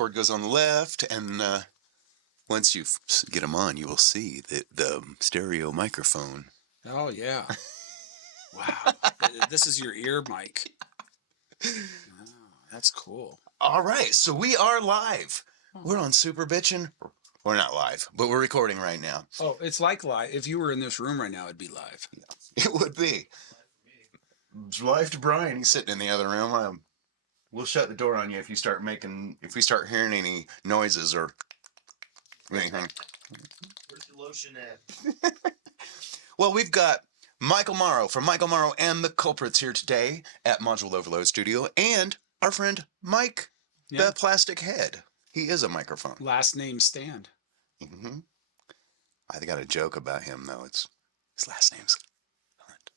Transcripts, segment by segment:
cord goes on the left, and once you get them on, you will see the stereo microphone. Oh, yeah. Wow. This is your ear mic. Wow, that's cool. All right, so we are live. We're on Super Bitchin. We're not live, but we're recording right now. Oh, it's like live. If you were in this room right now, it'd be live. Yeah, it would be. It's live to Brian. He's sitting in the other room. We'll shut the door on you if we start hearing any noises or anything. Where's the lotion at? Well, we've got Michael Morrow from Michael Morrow and the Culprits here today at Module Overload Studio, and our friend Mike, the Plastic Head. He is a microphone. Last name Stand. Mm-hmm. I got a joke about him, though. His last name's Hunt.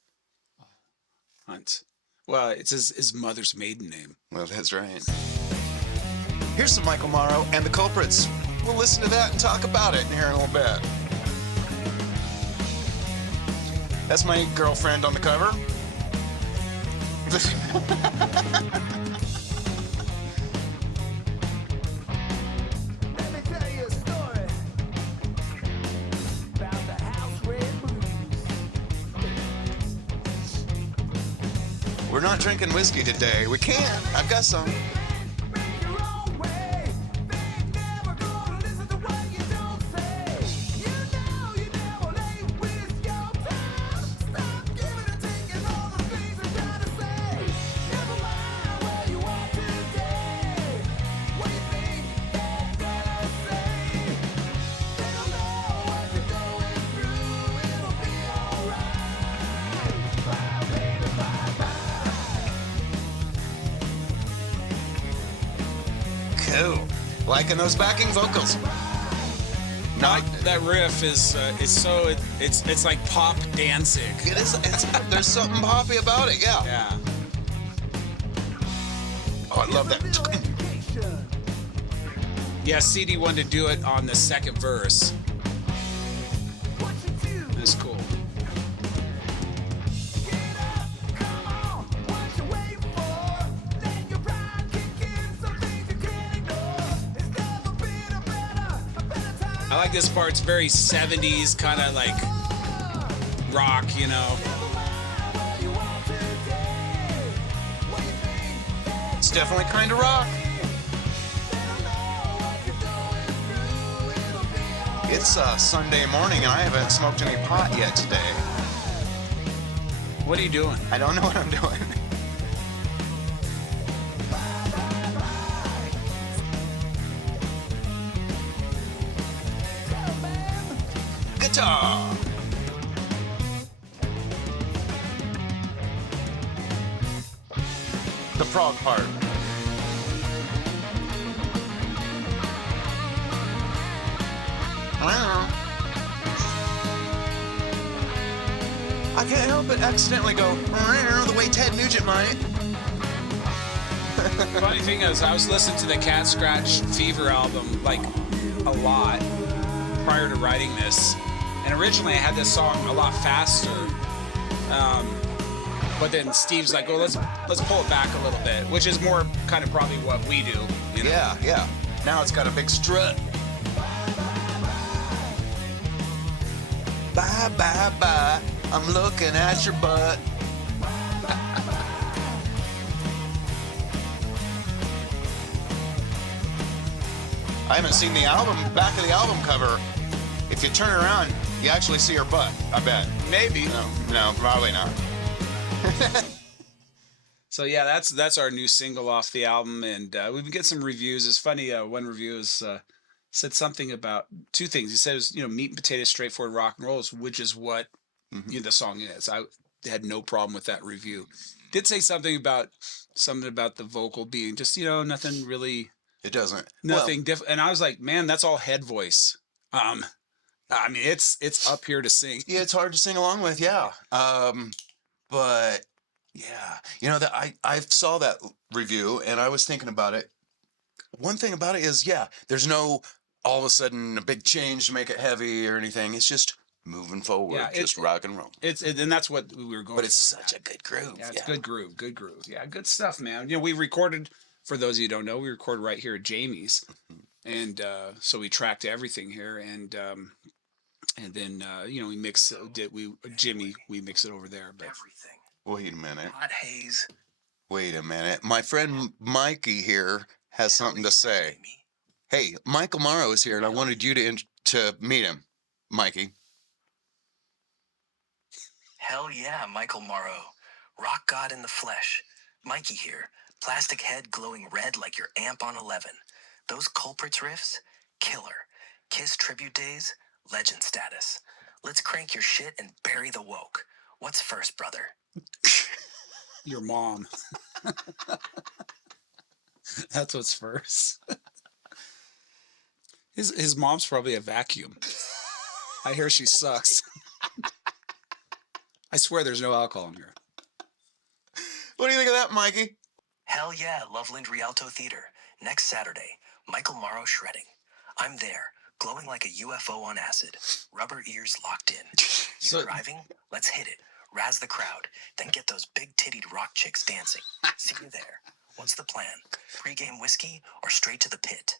Hunt. Well, it's his mother's maiden name. Well, that's right. Here's some Michael Morrow and the Culprits. We'll listen to that and talk about it here in a little bit. That's my girlfriend on the cover. Let me tell you a story about the house red blues. We're not drinking whiskey today. We can. I've got some. Cool. Liking those backing vocals. That riff is it's like pop dancing. It is. There's something poppy about it. Yeah. Yeah. Oh, I love that. Yeah, CD wanted to do it on the second verse. That's cool. I like this part. It's very 70s, kind of like rock, you know. It's definitely kind of rock. It's Sunday morning and I haven't smoked any pot yet today. What are you doing? I don't know what I'm doing. Guitar. The prog part. I can't help but accidentally go the way Ted Nugent might. Funny thing is, I was listening to the Cat Scratch Fever album like a lot prior to writing this, and originally I had this song a lot faster, but then Steve's like, "Oh, let's pull it back a little bit," which is more kind of probably what we do. You know? Yeah. Now it's got a big strut. Bye, bye, bye. I'm looking at your butt. I haven't seen the back of the album cover. If you turn around, you actually see her butt, I bet. Maybe. No, probably not. So yeah, that's our new single off the album, and we've been getting some reviews. It's funny, one review said something about two things. He said it was, meat and potatoes, straightforward rock and rolls, which is what the song is. I had no problem with that review. Did say something about the vocal being just, nothing really. It doesn't. Nothing different. And I was like, man, that's all head voice. I mean, it's up here to sing. Yeah, it's hard to sing along with. Yeah. But yeah, that I saw that review and I was thinking about it. One thing about it is, there's no all of a sudden a big change to make it heavy or anything. It's just moving forward, just rock and roll. And that's what we were going. But it's such a good groove. Yeah, it's good groove. Yeah, good stuff, man. We recorded for those of you who don't know, we record right here at Jamie's, and so we tracked everything here, and then we mix Jimmy, we mix it over there. But Everything. Wait a minute. Hot haze. Wait a minute. My friend Mikey here has something to say. Jamie. Hey, Michael Morrow is here, and I wanted you to meet him, Mikey. Hell yeah, Michael Morrow. Rock god in the flesh. Mikey here. Plastic head glowing red like your amp on 11. Those culprits riffs? Killer. Kiss tribute days? Legend status. Let's crank your shit and bury the woke. What's first, brother? your mom. That's what's first. His mom's probably a vacuum. I hear she sucks. I swear there's no alcohol in here. What do you think of that, Mikey? Hell yeah, Loveland Rialto Theater. Next Saturday, Michael Morrow shredding. I'm there, glowing like a UFO on acid. Rubber ears locked in. So- Driving? Let's hit it. Razz the crowd. Then get those big-tittied rock chicks dancing. See you there. What's the plan? Pre-game whiskey or straight to the pit?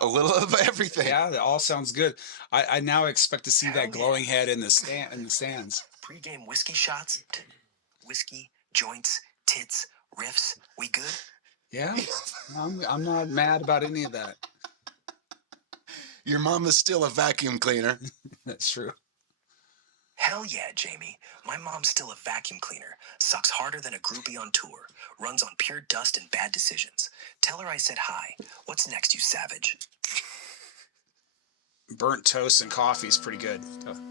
A little of everything. Yeah, that all sounds good. I now expect to see Hell that yeah. glowing head in the stands. Pre-game whiskey shots? Whiskey, joints, tits, riffs. We good? Yeah, I'm not mad about any of that. Your mom is still a vacuum cleaner. That's true. Hell yeah, Jamie. My mom's still a vacuum cleaner. Sucks harder than a groupie on tour. Runs on pure dust and bad decisions. Tell her I said hi. What's next, you savage? Burnt toast and coffee is pretty good.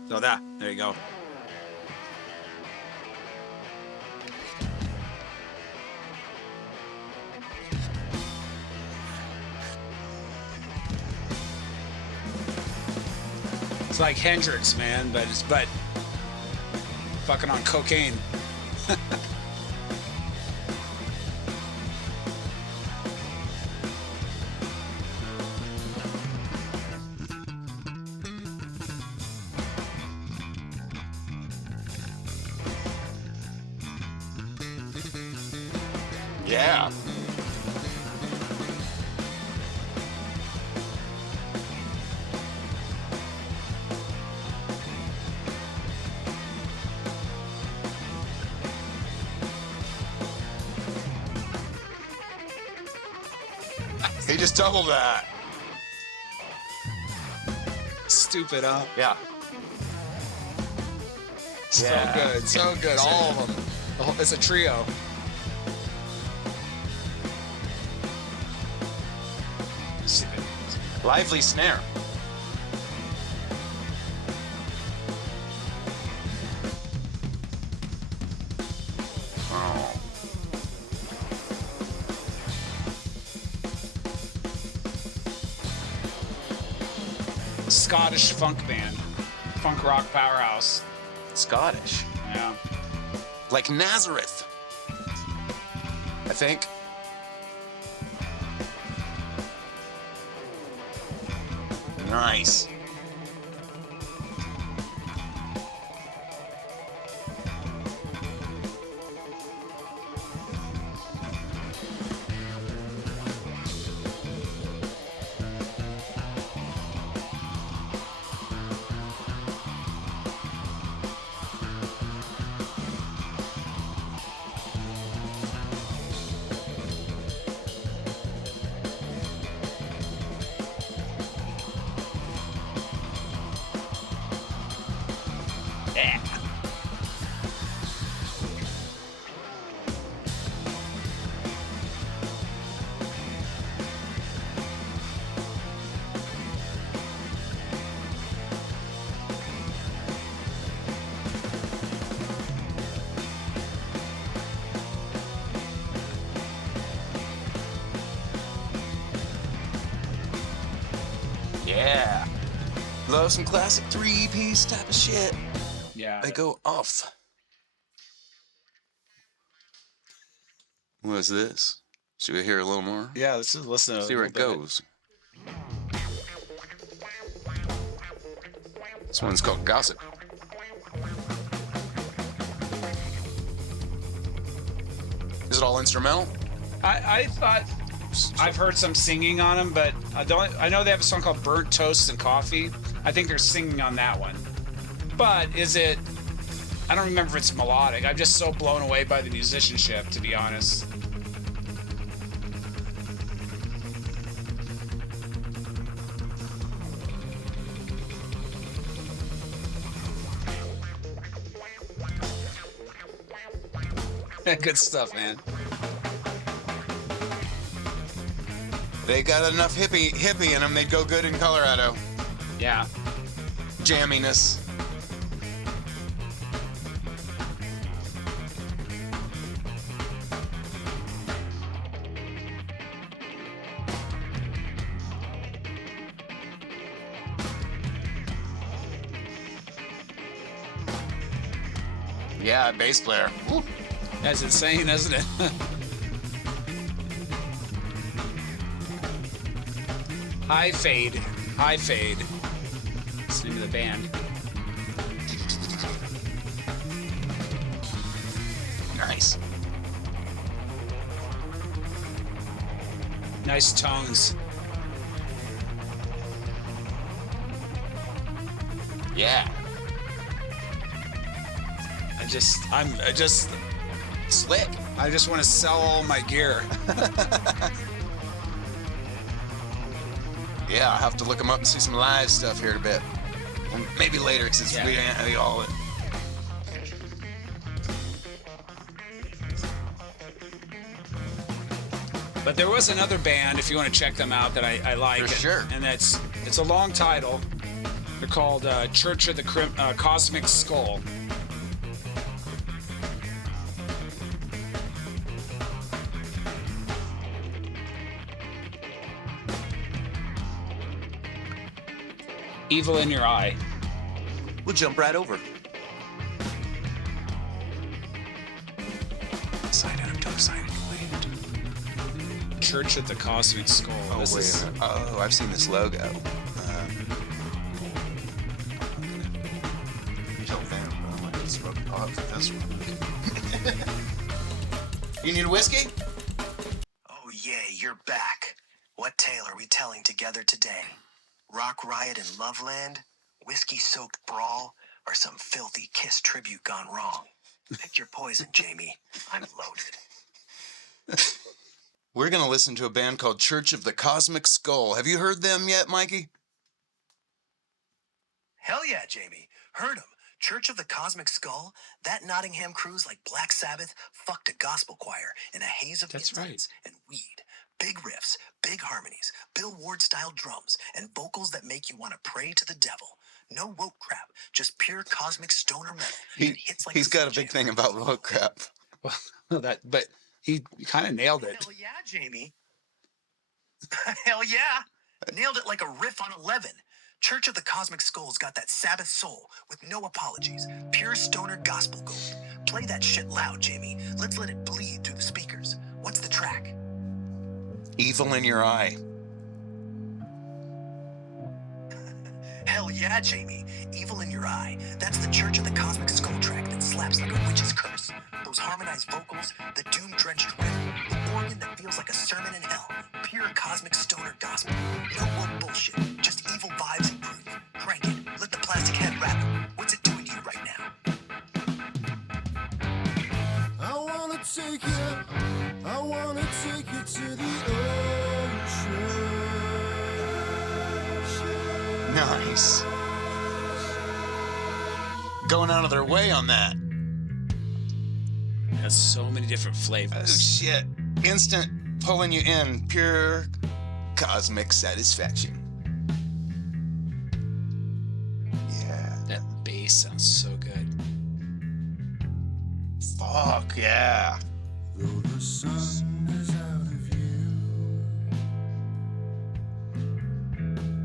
So there you go. It's like Hendrix, man, but fucking on cocaine. Yeah. He just doubled that. Stupid, huh? Yeah. So Yeah. good, so good. All of them. It's a trio. Lively snare. Oh. Scottish funk band, funk rock powerhouse. Scottish. Yeah. Like Nazareth. I think. Nice. Yeah. Yeah. Love some classic 3-piece type of shit. Yeah. They go off. What is this? Should we hear a little more? Yeah, let's just listen to See where it goes. This one's called Gossip. Is it all instrumental? I thought I've heard some singing on them, but I know they have a song called "Burnt Toast and Coffee." I think they're singing on that one. But is it? I don't remember if it's melodic. I'm just so blown away by the musicianship, to be honest. Good stuff, man. They got enough hippie in them. They'd go good in Colorado. Yeah. Jamminess. Yeah, bass player. Woo. That's insane, isn't it? High Fade. High Fade. That's the name of the band. Nice. Nice tones. Yeah. I just Slick. I just want to sell all my gear. Yeah, I'll have to look them up and see some live stuff here in a bit. And maybe later, because Yeah. we all... But there was another band, if you want to check them out, that I like. For sure. And it's a long title. They're called Church of the Cosmic Skull. Evil in Your Eye. We'll jump right over. Excited, I'm too excited. Church of the Cosmic Skull. Oh, This wait is- a minute. Oh, I've seen this logo. Tell them, I might just smoke pot for this one. You need a whiskey? Oh, yay, you're back. What tale are we telling together today? Rock riot in Loveland? Whiskey-soaked brawl? Or some filthy Kiss tribute gone wrong? Pick your poison, Jamie. I'm loaded. We're going to listen to a band called Church of the Cosmic Skull. Have you heard them yet, Mikey? Hell yeah, Jamie. Heard 'em. Church of the Cosmic Skull? That Nottingham crew's like Black Sabbath fucked a gospel choir in a haze of That's incense and weed. Big riffs, big harmonies, Bill Ward-style drums, and vocals that make you want to pray to the devil. No woke crap, just pure cosmic stoner metal that hits like He's got a big sledgehammer. thing about woke crap. Well, but he kind of nailed it. Hell yeah, Jamie. Hell yeah. Nailed it like a riff on 11. Church of the Cosmic Skull's got that Sabbath soul with no apologies. Pure stoner gospel gold. Play that shit loud, Jamie. Let's let it bleed through the speakers. What's the track? Evil in Your Eye. Hell yeah, Jamie. Evil in Your Eye. That's the Church of the Cosmic Skull track that slaps like a witch's curse. Those harmonized vocals, the doom-drenched riff, the organ that feels like a sermon in hell. Pure cosmic stoner gospel. No woke bullshit. Just evil vibes and groove. Crank it. Let the plastic head rap it. What's it doing to you right now? I wanna take you to the ocean. Nice. Going out of their way on that. Has so many different Oh, flavors. shit. Instant pulling you in. Pure cosmic satisfaction. Yeah. That bass sounds so good. Fuck yeah. Though the sun is out of view,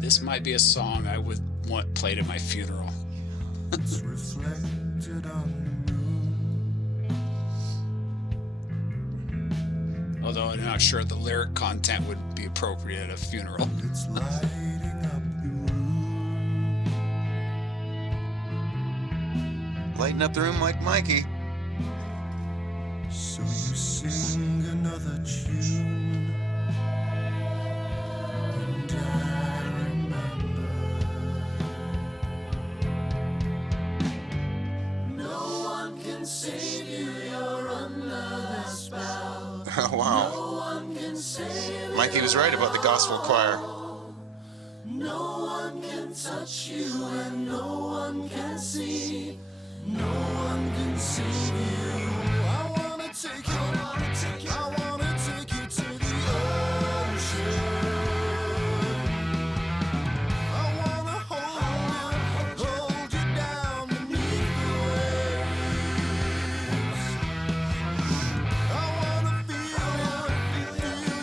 This might be a song I would want played at my funeral. it's reflected on Although I'm not sure the lyric content would be appropriate at a funeral. the moon. It's lighting up the room. Lighting up the room like Mikey. So you sing another another tune, and I remember no one can save you, you're under their spell. Oh, wow. No one can save Mikey was right about the gospel choir. no one can touch you and no one can see. No one can save you. I wanna take you, I wanna take you to the ocean. I wanna hold you down beneath the waves. I wanna feel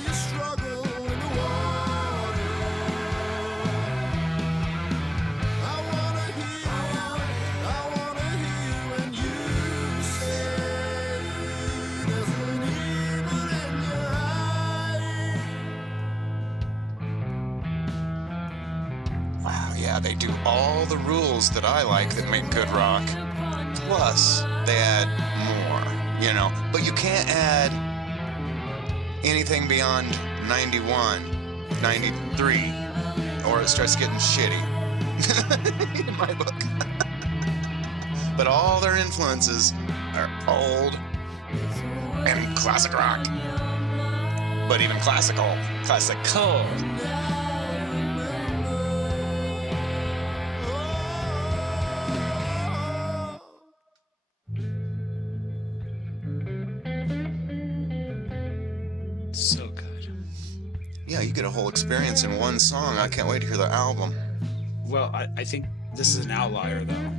you struggle in the water. I wanna hear when you say there's an evil in your eye. Wow, yeah, they do all the rules that I like that make good rock. Plus, they add more, you know. But you can't add anything beyond 91, 93, or it starts getting shitty. In my book. But all their influences are old and classic rock. But even classical. So good. Yeah, you get a whole experience in one song. I can't wait to hear the album. Well, I think this is an outlier though,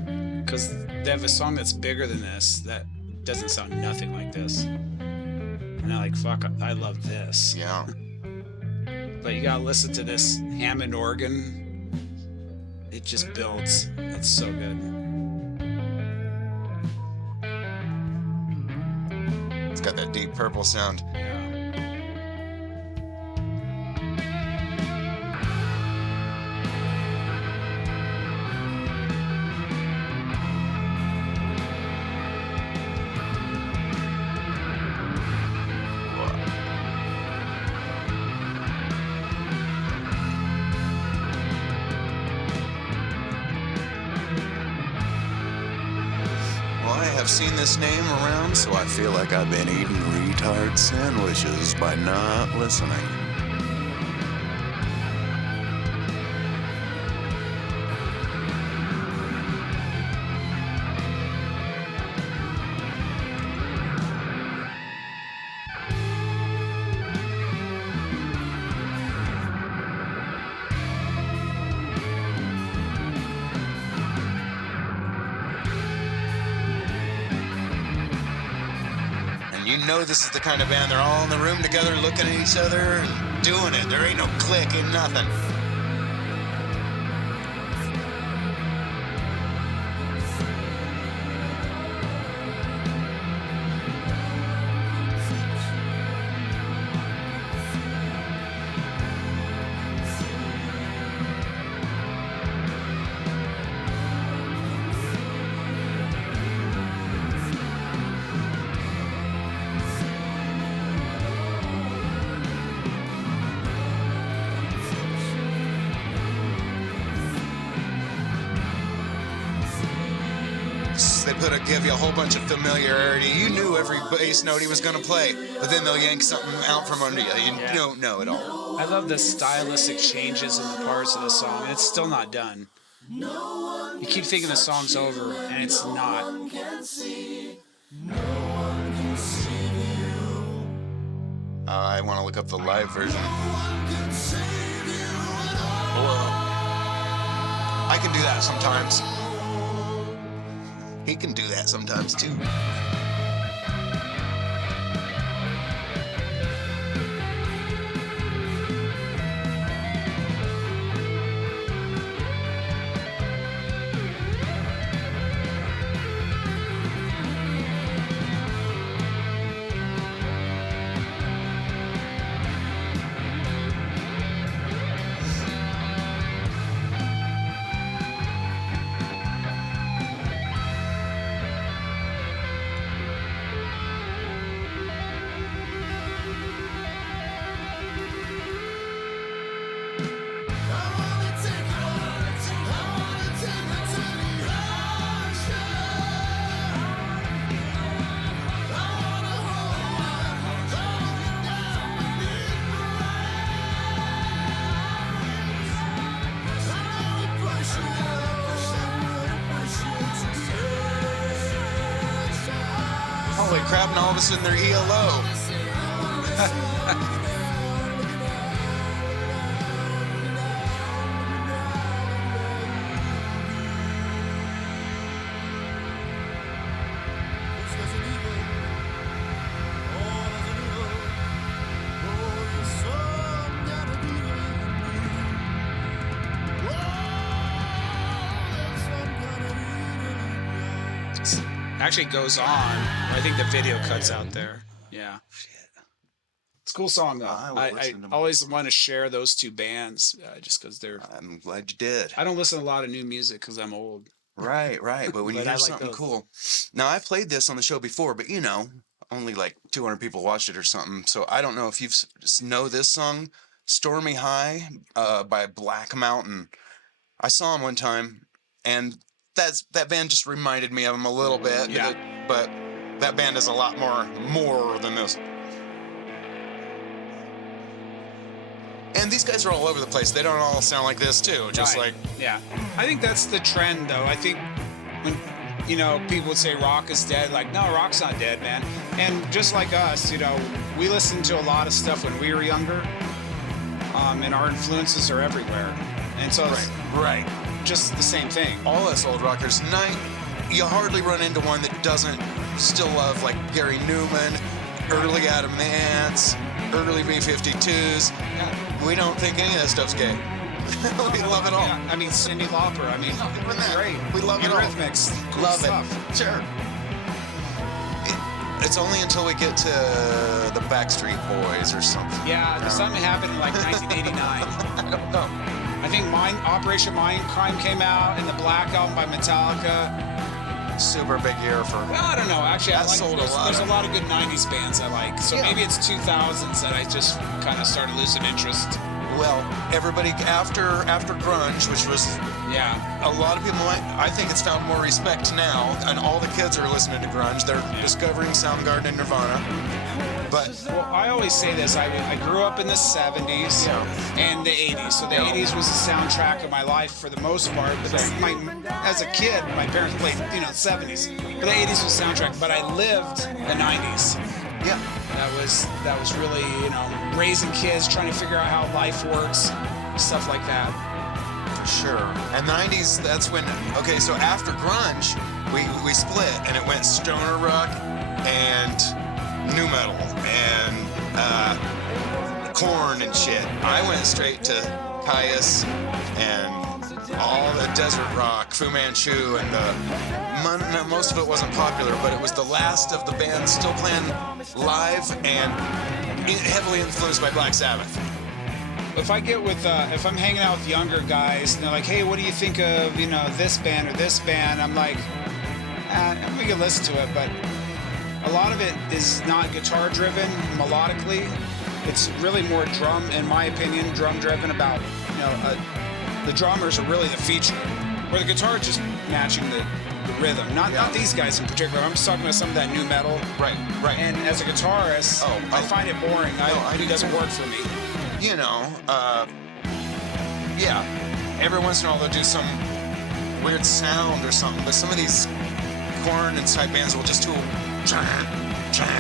because they have a song that's bigger than this that doesn't sound nothing like this. And I'm like, fuck, I love this. Yeah. But you gotta listen to this Hammond organ. It just builds. It's so good. It's got that deep purple sound. Yeah. Well, I have seen this name around, so I feel like I've been eating retard sandwiches by not listening. You know this is the kind of band, they're all in the room together looking at each other and doing it. There ain't no click and nothing. They give you a whole bunch of familiarity. You knew every bass note he was going to play, but then they'll yank something out from under you. You don't know it all. I love the stylistic changes in the parts of the song, and it's still not done. You keep thinking the song's over, and it's not. I want to look up the live version. Whoa. I can do that sometimes. He can do that sometimes too. crap, and all of a sudden they're ELO. Actually goes on. I think the video cuts out there. Yeah. It's a cool song though. I will I listen to always want to share those two bands just because they're. I'm glad you did. I don't listen to a lot of new music because I'm old. Right. But when you But hear I like something those. cool. Now, I've played this on the show before, but you know, only like 200 people watched it or something. So I don't know if you know this song, Stormy High by Black Mountain. I saw him one time, and that band just reminded me of him a little bit. Yeah. But that band is a lot more than this. And these guys are all over the place. They don't all sound like this too. Just Right. like Yeah. I think that's the trend though. I think when people would say rock is dead, like, no, rock's not dead, man. And just like us, we listened to a lot of stuff when we were younger. And our influences are everywhere. And so it's right. just the same thing. All us old rockers, you hardly run into one that doesn't still love like Gary Newman, early Adam and the Ants, early B-52s. Yeah. We don't think any of that stuff's gay. We love it all. Yeah, I mean, Cyndi Lauper. I mean, Even that. great. We love it all. Eurythmics. Cool Love stuff. it. Sure. It's only until we get to the Backstreet Boys or something. Yeah, something happened in like 1989. I don't know. I think Operation Mindcrime came out, and the Black Album by Metallica. Super big year for. Well, I don't know. Actually, That sold a lot there's of- a lot of good 90s bands I like. So Yeah. maybe it's 2000s that I just kind of started losing interest. Well, everybody after grunge, which was Yeah. a lot of people I think it's found more respect now, and all the kids are listening to grunge. They're discovering Soundgarden and Nirvana. But Well, I always say this. I grew up in the 70s Yeah. and the 80s. So the Yeah. 80s was the soundtrack of my life for the most part. But as a kid, my parents played, 70s. But the 80s was the soundtrack. But I lived the 90s. yeah, That was really, raising kids, trying to figure out how life works, stuff like that. for sure. And the 90s, that's when, okay, so after grunge, we split, and it went stoner rock and nu metal and Korn and shit. I went straight to Caius and all the desert rock, Fu Manchu, and most of it wasn't popular, but it was the last of the bands still playing live and heavily influenced by Black Sabbath. If I get with, if I'm hanging out with younger guys and they're like, hey, what do you think of, this band or this band? I'm like, we can listen to it, but a lot of it is not guitar driven melodically. It's really more drum, in my opinion, drum driven about, the drummers are really the feature, where the guitar is just matching the rhythm. Not these guys in particular. I'm just talking about some of that new metal. Right. And as a guitarist, I find it boring. It doesn't work for me. Yeah, every once in a while they'll do some weird sound or something, but some of these Korn and type bands will just do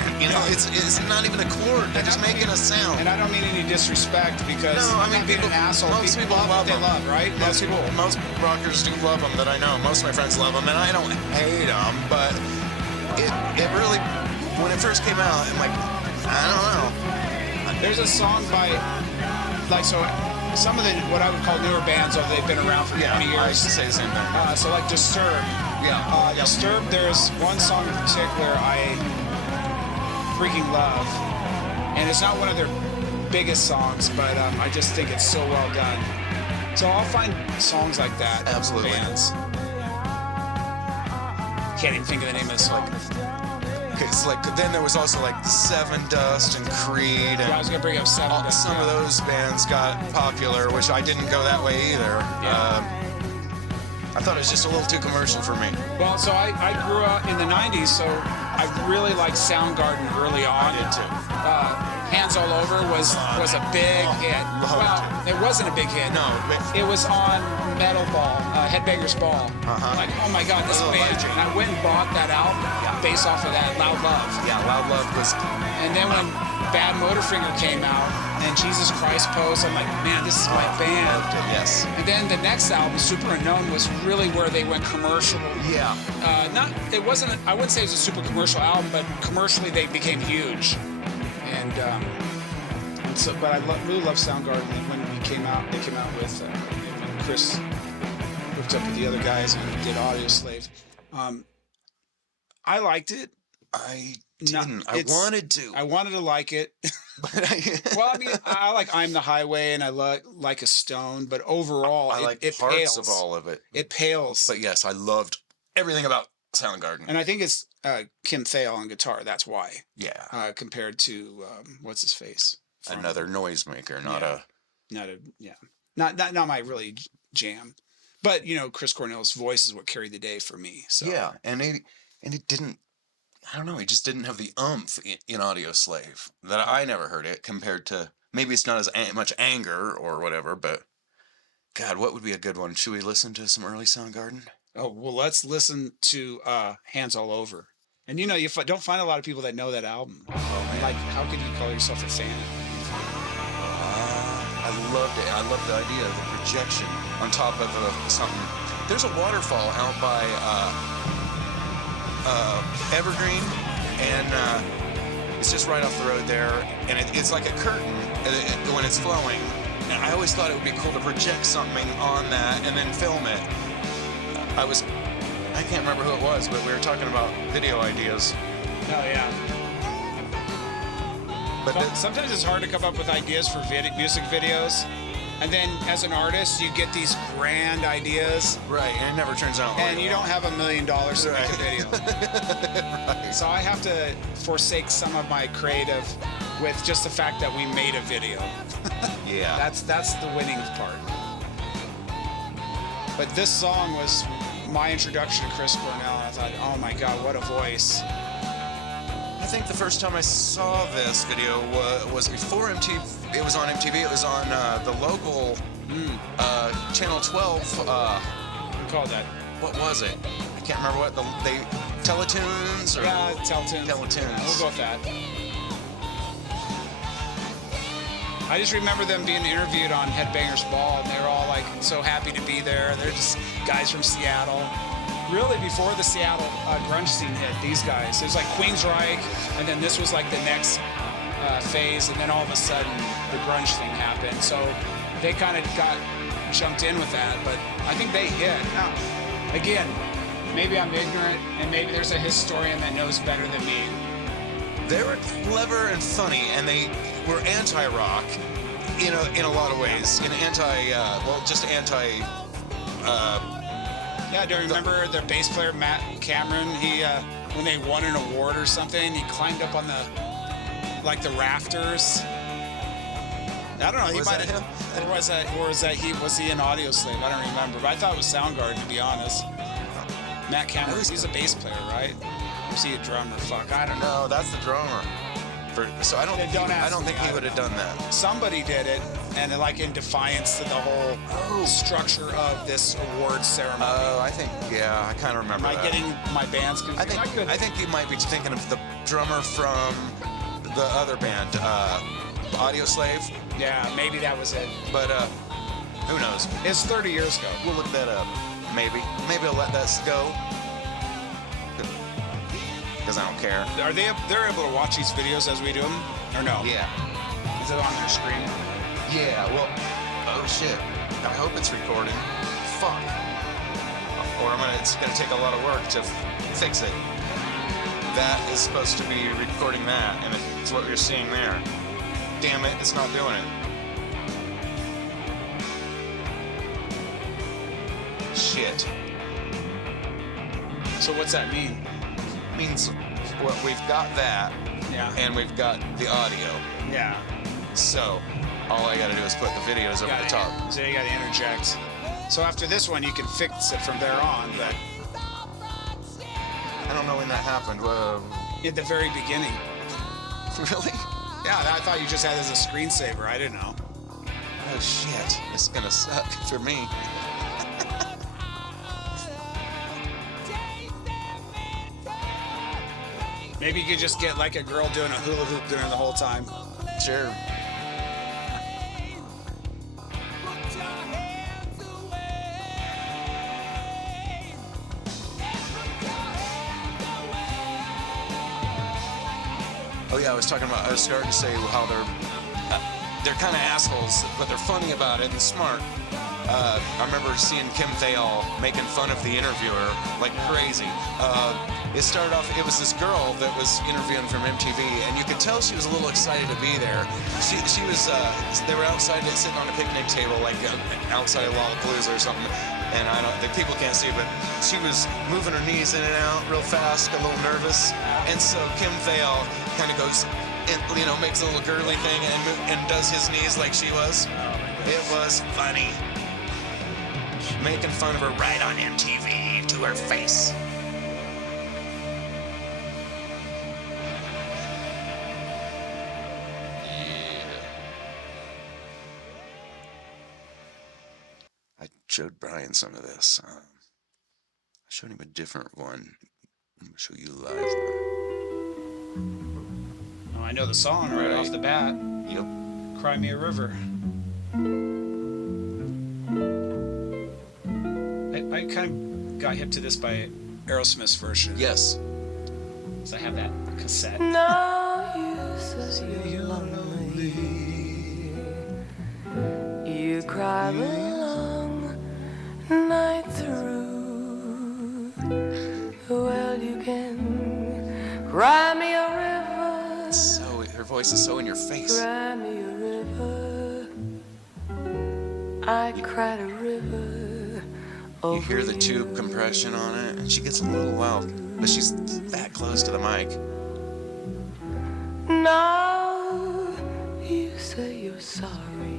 it's not even a chord, they're just making a sound. And I don't mean any disrespect because No, I I'm mean, not being an asshole. most people love love what they them. love, right? Most rockers do love them that I know. Most of my friends love them, and I don't hate them, but it really, when it first came out, I'm like, I don't know. There's a song by, some of the, what I would call newer bands, although they've been around for 20 I years. used to say the same thing. So like Disturbed. Yeah. Disturbed, there's one song in particular I freaking love. And it's not one of their biggest songs, but I just think it's so well done. So I'll find songs like that. from Absolutely. Bands. Can't even think of the name of the song. Okay, so then there was also like the Seven Dust and Creed, and Yeah, I was gonna bring up Seven Dust, some of yeah. those bands got popular, which I didn't go that way either. Yeah. I thought it was just a little too commercial for me. Well, so I grew up in the 90s, so I really liked Soundgarden early on. I did too. Hands All Over was a big hit. Well, it wasn't a big hit. No, It was on Metal Ball, Headbangers Ball. Like, oh my God, this Oh, band. Life Change. And I went and bought that album based off of that, Loud Love. yeah, Loud Love was. And then when Bad Motorfinger came out and Jesus Christ Pose, I'm like, man, this is my band. Yes. And then the next album, Super Unknown, was really where they went commercial. Yeah. It wasn't, I wouldn't say it was a super commercial album, but commercially they became huge. And so, but I really love Soundgarden. And when they came out with when Chris hooked up with the other guys and did Audio Slave. I liked it. I No, didn't. I wanted to. I wanted to like it. But Well, I mean, I like I'm the Highway and I like a Stone, but overall, I like it parts pales. of all of it. It pales. But yes, I loved everything about Soundgarden. And I think it's Kim Thayil on guitar. That's why. Yeah. Compared to what's his face? Another noisemaker, not not my really jam. But you know, Chris Cornell's voice is what carried the day for me. So yeah, and it didn't. I don't know. He just didn't have the umph in Audio Slave that I never heard it compared to. Maybe it's not as much anger or whatever, but God, what would be a good one? Should we listen to some early Soundgarden? Oh well, let's listen to Hands All Over. And you know, you don't find a lot of people that know that album. man. Like, how could you call yourself a fan? I loved it. I loved the idea of the projection on top of something. There's a waterfall out by Evergreen, and it's just right off the road there, and it's like a curtain when it's flowing. And I always thought it would be cool to project something on that and then film it. I can't remember who it was, but we were talking about video ideas. Oh yeah. But Sometimes it's hard to come up with ideas for music videos, and then as an artist, you get these grand ideas, right, and it never turns out. and you don't have $1 million to make a Right. video. Right. So I have to forsake some of my creative with just the fact that we made a video. Yeah. That's the winning part. But this song was my introduction to Chris Cornell. I thought, oh my God, what a voice. I think the first time I saw this video was before MTV. It was on MTV. It was on the local Channel 12. We call that. What was it? I can't remember what they Teletoons or Yeah, Teletoons. Teletoons. We'll go with that. I just remember them being interviewed on Headbangers Ball, and they were all like so happy to be there. They're just guys from Seattle. Really, before the Seattle grunge scene hit, these guys. It was like Queensryche, and then this was like the next phase, and then all of a sudden the grunge thing happened. So they kind of got jumped in with that, but I think they hit. Now, again, maybe I'm ignorant, and maybe there's a historian that knows better than me. They were clever and funny, and they were anti-rock in a lot of ways. Just anti. Yeah, do you remember the bass player Matt Cameron? He when they won an award or something, he climbed up on the rafters. I don't know. He Was might that have. him? Or was he an Audio Slave? I don't remember. But I thought it was Soundgarden, to be honest. Matt Cameron. He's a bass player, right? Or is he a drummer? Fuck, I don't know. No, that's the drummer. So I don't Then think don't ask I don't me. think he would have done that. Somebody did it, and like in defiance to the whole structure of this award ceremony. Oh, I think I kind of remember Am I that. getting my bands confused? I think you might be thinking of the drummer from the other band, Audio Slave, Yeah, maybe that was it. but who knows? It's 30 years ago. We'll look that up. Maybe I'll let that go because I don't care. Are they're able to watch these videos as we do them, or no? Yeah, Is it on their screen? yeah. Well, oh shit. I hope it's recording. Fuck. Or it's gonna take a lot of work to fix it. That is supposed to be recording that, and it's what you're seeing there. Damn it, it's not doing it. Shit. So what's that mean? Means well, we've got that, Yeah. and we've got the audio. Yeah. So all I gotta do is put the videos over the top. So you gotta interject. So after this one, you can fix it from there on, but I don't know when that happened. at the very beginning. Really? Yeah, I thought you just had it as a screensaver. I didn't know. Oh shit, this is gonna suck for me. Maybe you could just get like a girl doing a hula hoop during the whole time. Sure. Oh yeah, I was starting to say how they're kind of assholes, but they're funny about it and smart. I remember seeing Kim Thayil making fun of the interviewer like crazy. It started off, it was this girl that was interviewing from MTV, and you could tell she was a little excited to be there. She was, they were outside sitting on a picnic table, like outside of Lollapalooza or something. And the people can't see, but she was moving her knees in and out real fast, a little nervous. And so Kim Thayil kind of goes, and, makes a little girly thing and does his knees like she was. It was funny. Making fun of her right on MTV to her face. I showed Brian some of this. I showed him a different one. I'm going to show you live one. Oh, I know the song right off the bat. Yep. Cry Me a River. I kind of got hip to this by Aerosmith's version. Yes. So I have that cassette. Now you say you're lonely. You cry the long night through. Well, you can cry me a river. So her voice is so in your face. Cry me a river. I cried a river. You hear the tube compression on it, and she gets a little loud, but she's that close to the mic. Now you say you're sorry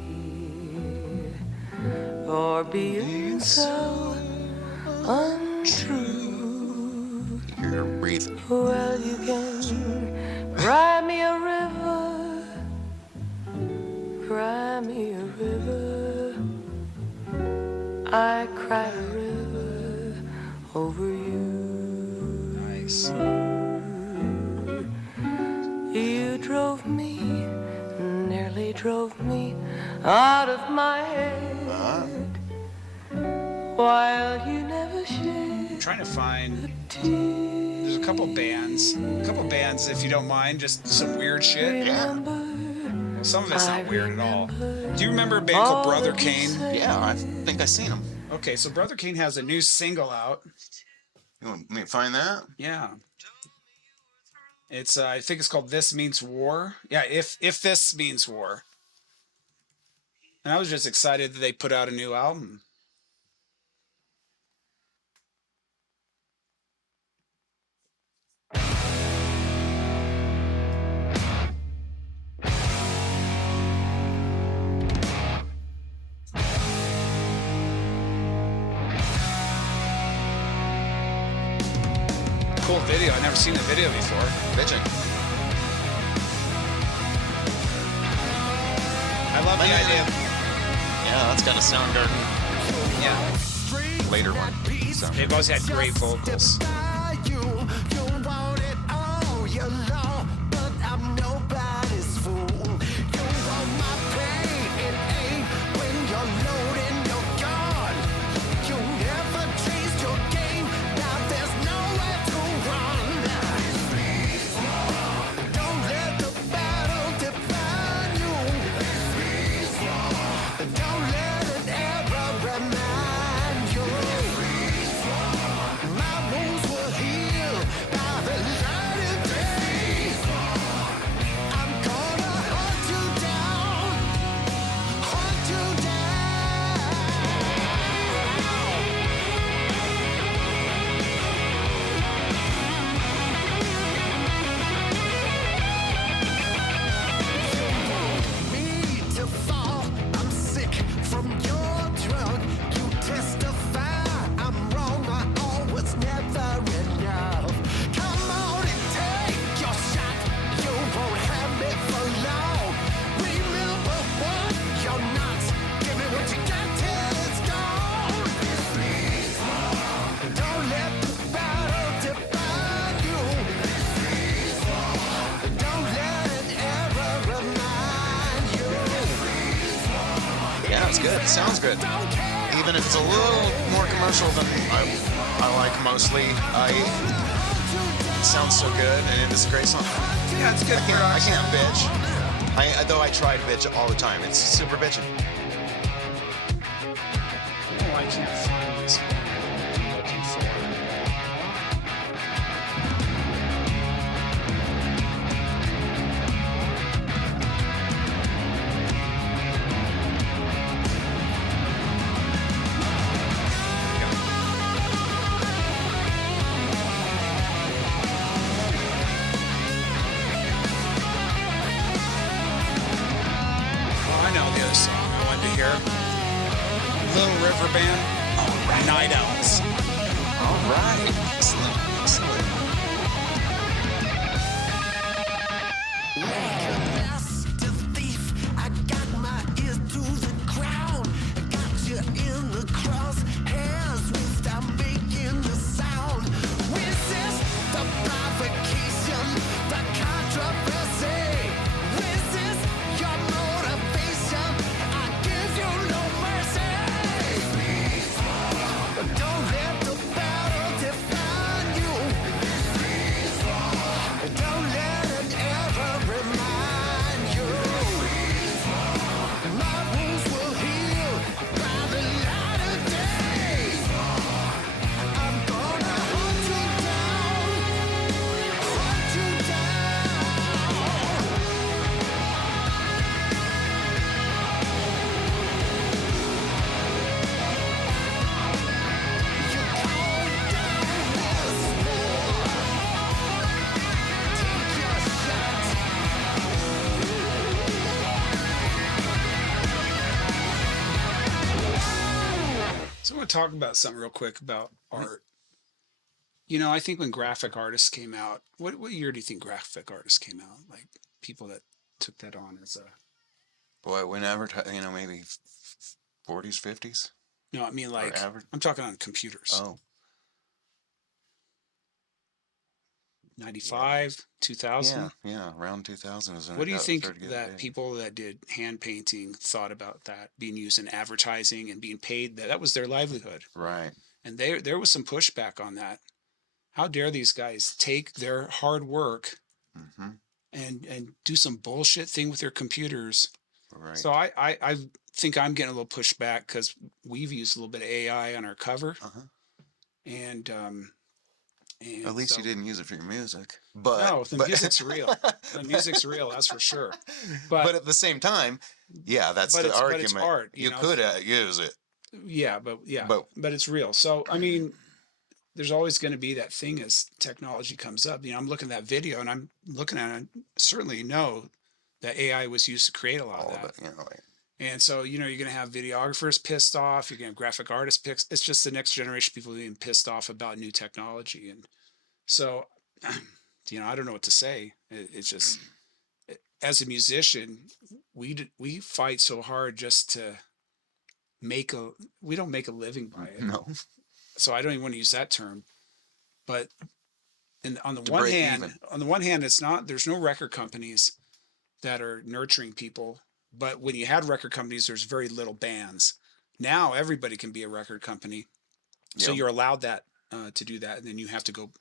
for being so untrue. You hear her breathe. Well, you can cry me a river, cry me a river. I cried a river over you. Nice. You drove me, nearly drove me out of my head. While you never shed I'm trying to find. a tear. There's a couple bands, if you don't mind, just some weird shit. Remember, Some of it's I not weird at all. remember Do you remember a band called all Brother that you Kane? said. Yeah, I think I've seen him. Okay, so Brother Kane has a new single out. You want me to find that? Yeah. It's I think it's called This Means War. Yeah, if This Means War. And I was just excited that they put out a new album. Cool video. I've never seen the video before. Bitchin. I love the idea. Yeah, that's got a Soundgarden Yeah. later one. So. They've always had great vocals. good. It sounds good. Even if it's a little more commercial than I like mostly, it sounds so good, and it's a great song. Yeah, it's good. I can't bitch. Though I try to bitch all the time. It's super bitching. Oh, I can't find this one I'm looking for. Oh, I know the other song I wanted to hear. Little River Band. All right. Night Owls. All right. Excellent. Excellent. I got my ears to the ground. I got you in the crosshairs without making a sound. Resist the provocation, the controversy. Resist your motivation. I give you no mercy. Don't let the battle define you. Don't let an error remind you. My wounds will heal by the light of day. I'm gonna hunt you down, hunt you So I want to talk about something real quick about art. You know, I think when graphic artists came out, what year do you think graphic artists came out? Like people that took that on as a, Boy, whenever, maybe 40s, 50s? no, I mean like average? I'm talking on computers. Oh. 95, 2000. Yeah, around 2000 is when What it do you got think started to get that big. people that did hand painting thought about that being used in advertising and being paid? That was their livelihood. Right. And there was some pushback on that. How dare these guys take their hard work Mm-hmm. and do some bullshit thing with their computers? Right. So I think I'm getting a little pushback because we've used a little bit of AI on our cover, Uh-huh. and At least so, you didn't use it for your music. But no, the music's real. The music's real, that's for sure. But at the same time, yeah, that's but the it's argument. art, You could use it. yeah, But but it's real. So I mean, there's always going to be that thing as technology comes up. You know, I'm looking at that video and I'm looking at it. Certainly know that AI was used to create a lot all of of that. it, like, And so, you know, you're going to have videographers pissed off. You're going to have graphic artists pissed. It's just the next generation of people being pissed off about new technology. And so, you know, I don't know what to say. It's just, as a musician, we fight so hard just to make a, we don't make a living by it. no. So I don't even want to use that term. But on the To one break hand, even. it's not, there's no record companies that are nurturing people. But when you had record companies, there's very little bands. Now everybody can be a record company. So Yep. you're allowed that to do that. And then you have to go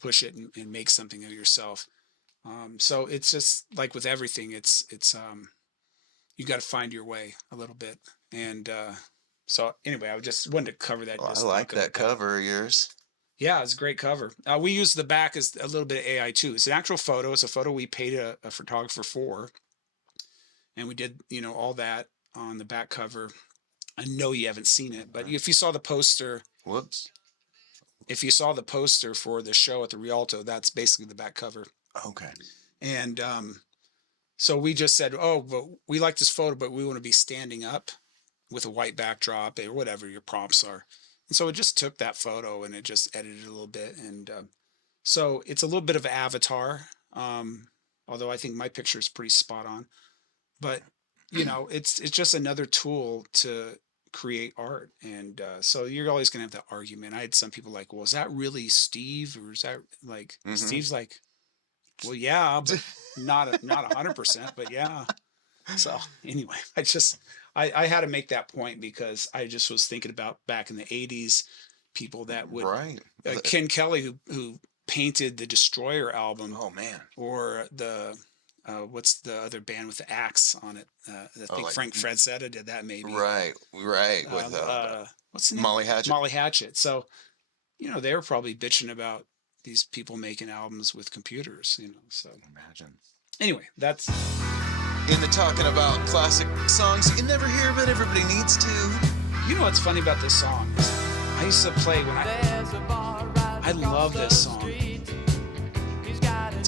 push it and make something of yourself. So it's just like with everything, it's you got to find your way a little bit. And so anyway, I just wanted to cover that. Well, I Just like talk about that cover of yours. Yeah, it's a great cover. We use the back as a little bit of AI too. It's an actual photo. It's a photo we paid a photographer for, and we did, you know, all that on the back cover. I know you haven't seen it, but if you saw the poster, Whoops. if you saw the poster for the show at the Rialto, that's basically the back cover. Okay. And so we just said, oh, but we like this photo, but we want to be standing up with a white backdrop or whatever your prompts are. And so it just took that photo and it just edited a little bit. And so it's a little bit of avatar, although I think my picture is pretty spot on. But you know, it's just another tool to create art. And so you're always going to have that argument. I had some people like, well, is that really Steve, or is that like Steve's like, well, yeah, but not 100%, but yeah. So anyway, I had to make that point because I just was thinking about back in the 80s, people that would Right. Ken Kelly who painted the Destroyer album, Oh man. or the what's the other band with the axe on it? I Oh, think like Frank Frazetta did that maybe. right, right. With What's the name? Molly Hatchet. Molly Hatchet. So they were probably bitching about these people making albums with computers. So Imagine. anyway, that's In the talking about classic songs you never hear, but everybody needs to. what's funny about this song is I used to play when I love this song.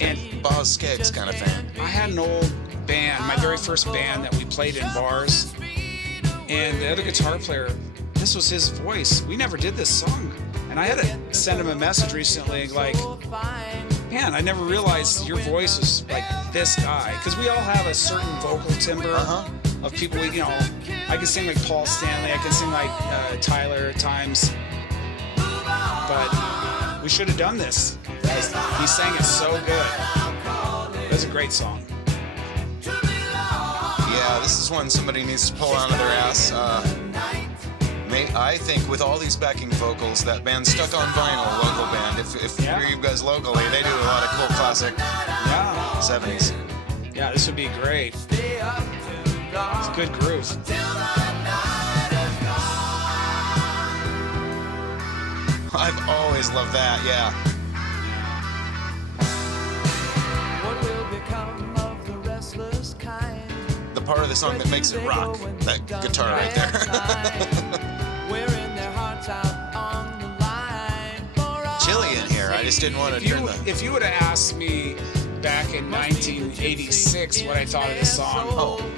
And Boz Skaggs kind of fan. I had an old band, my very first band that we played in bars, and the other guitar player, this was his voice. We never did this song, and I had to send him a message recently, like, man, I never realized your voice was like this guy, because we all have a certain vocal timbre of people. I can sing like Paul Stanley, I can sing like Tyler at times, but we should have done this. He sang it so good. It was a great song. Yeah, this is one somebody needs to pull out of their ass. I think with all these backing vocals, that band Stuck on Vinyl, local band, if you guys locally, they do a lot of cool classic 70s. Yeah, this would be great. It's a good groove. I've always loved that, yeah. The part of the song that makes it rock, that guitar right there. Chilly in here, I just didn't want to turn the... If you would have asked me back in 1986 what I thought of this song,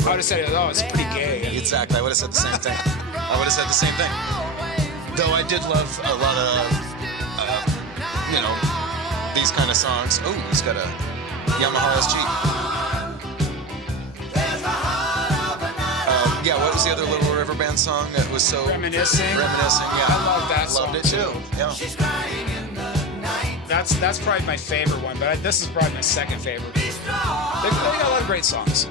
I would have said, oh, it's pretty gay. Exactly, I would have said the same thing. Though I did love a lot of, these kind of songs. Oh, he's got a Yamaha SG. Yeah, what was the other Little River Band song that was so... Reminiscing, yeah. I love that song. Loved it too, yeah. That's probably my favorite one, but this is probably my second favorite. They got a lot of great songs.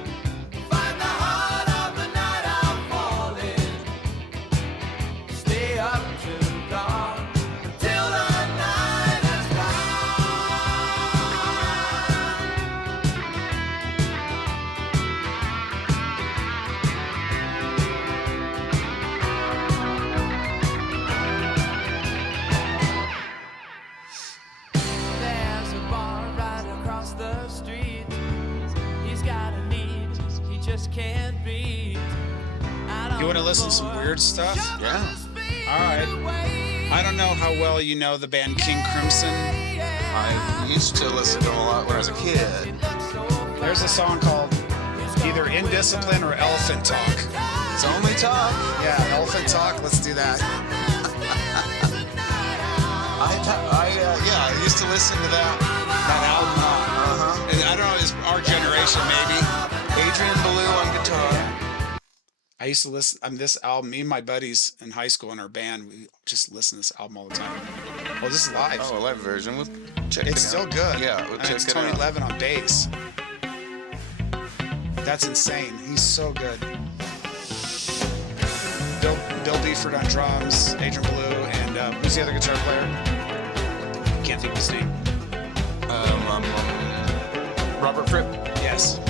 You want to listen to some weird stuff? Yeah. All right. I don't know how well you know the band King Crimson. I used to listen to them a lot when I was a kid. There's a song called either Indiscipline or Elephant Talk. It's only talk. Yeah, Elephant Talk. Let's do that. I used to listen to that album. And I don't know, it's our generation maybe. Adrian Ballou on guitar. I used to listen on this album. Me and my buddies in high school in our band, we just listen to this album all the time. Well, this is live. Oh, a live version. We'll check it out. It's still good. Yeah, we'll check it's it Tony out. Levin on bass. That's insane. He's so good. Bill Beeford on drums, Adrian Ballou, and who's the other guitar player? Can't think of his name. Robert Fripp. Yes.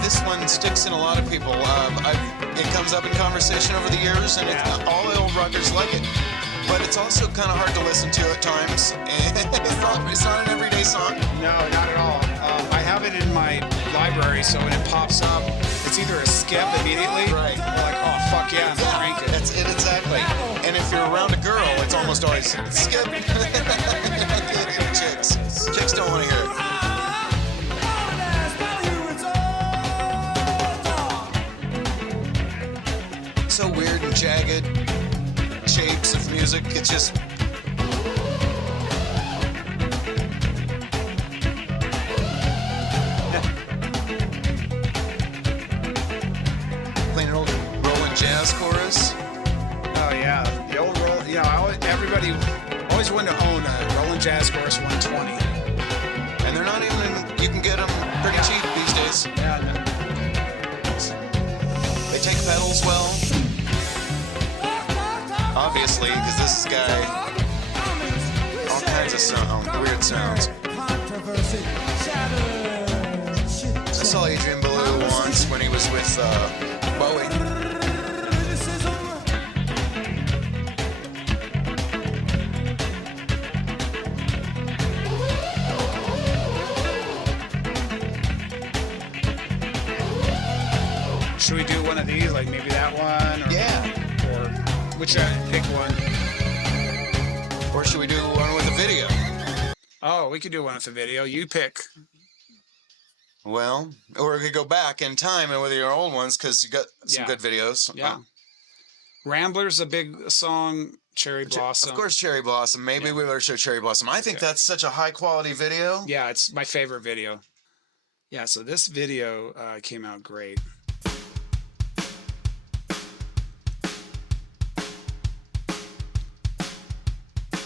This one sticks in a lot of people. It comes up in conversation over the years, and all old rockers like it. But it's also kind of hard to listen to at times. It's not an everyday song. No, not at all. I have it in my library, so when it pops up, it's either a skip immediately, Right. or like, oh, fuck yeah, I'm crank it. That's it, exactly. And if you're around a girl, it's almost always skip. Chicks don't want to hear it. So weird and jagged shapes of music. It's just Discourse 120. And they're not even, you can get them pretty cheap these days. Yeah, They take pedals well. Obviously, because this guy, all kinds of weird sounds. I saw Adrian Belew once when he was with Bowie. should we do one of these, like maybe that one? Or, Yeah. Or which pick one? Or should we do one with a video? Oh, we could do one with a video. You pick. Well, or we could go back in time and with your old ones because you got some Yeah. good videos. Yeah. Rambler's a big song. Cherry Blossom. Of course, Cherry Blossom. Maybe Yeah. we better show Cherry Blossom. I think that's such a high quality video. Yeah, it's my favorite video. Yeah, so this video came out great.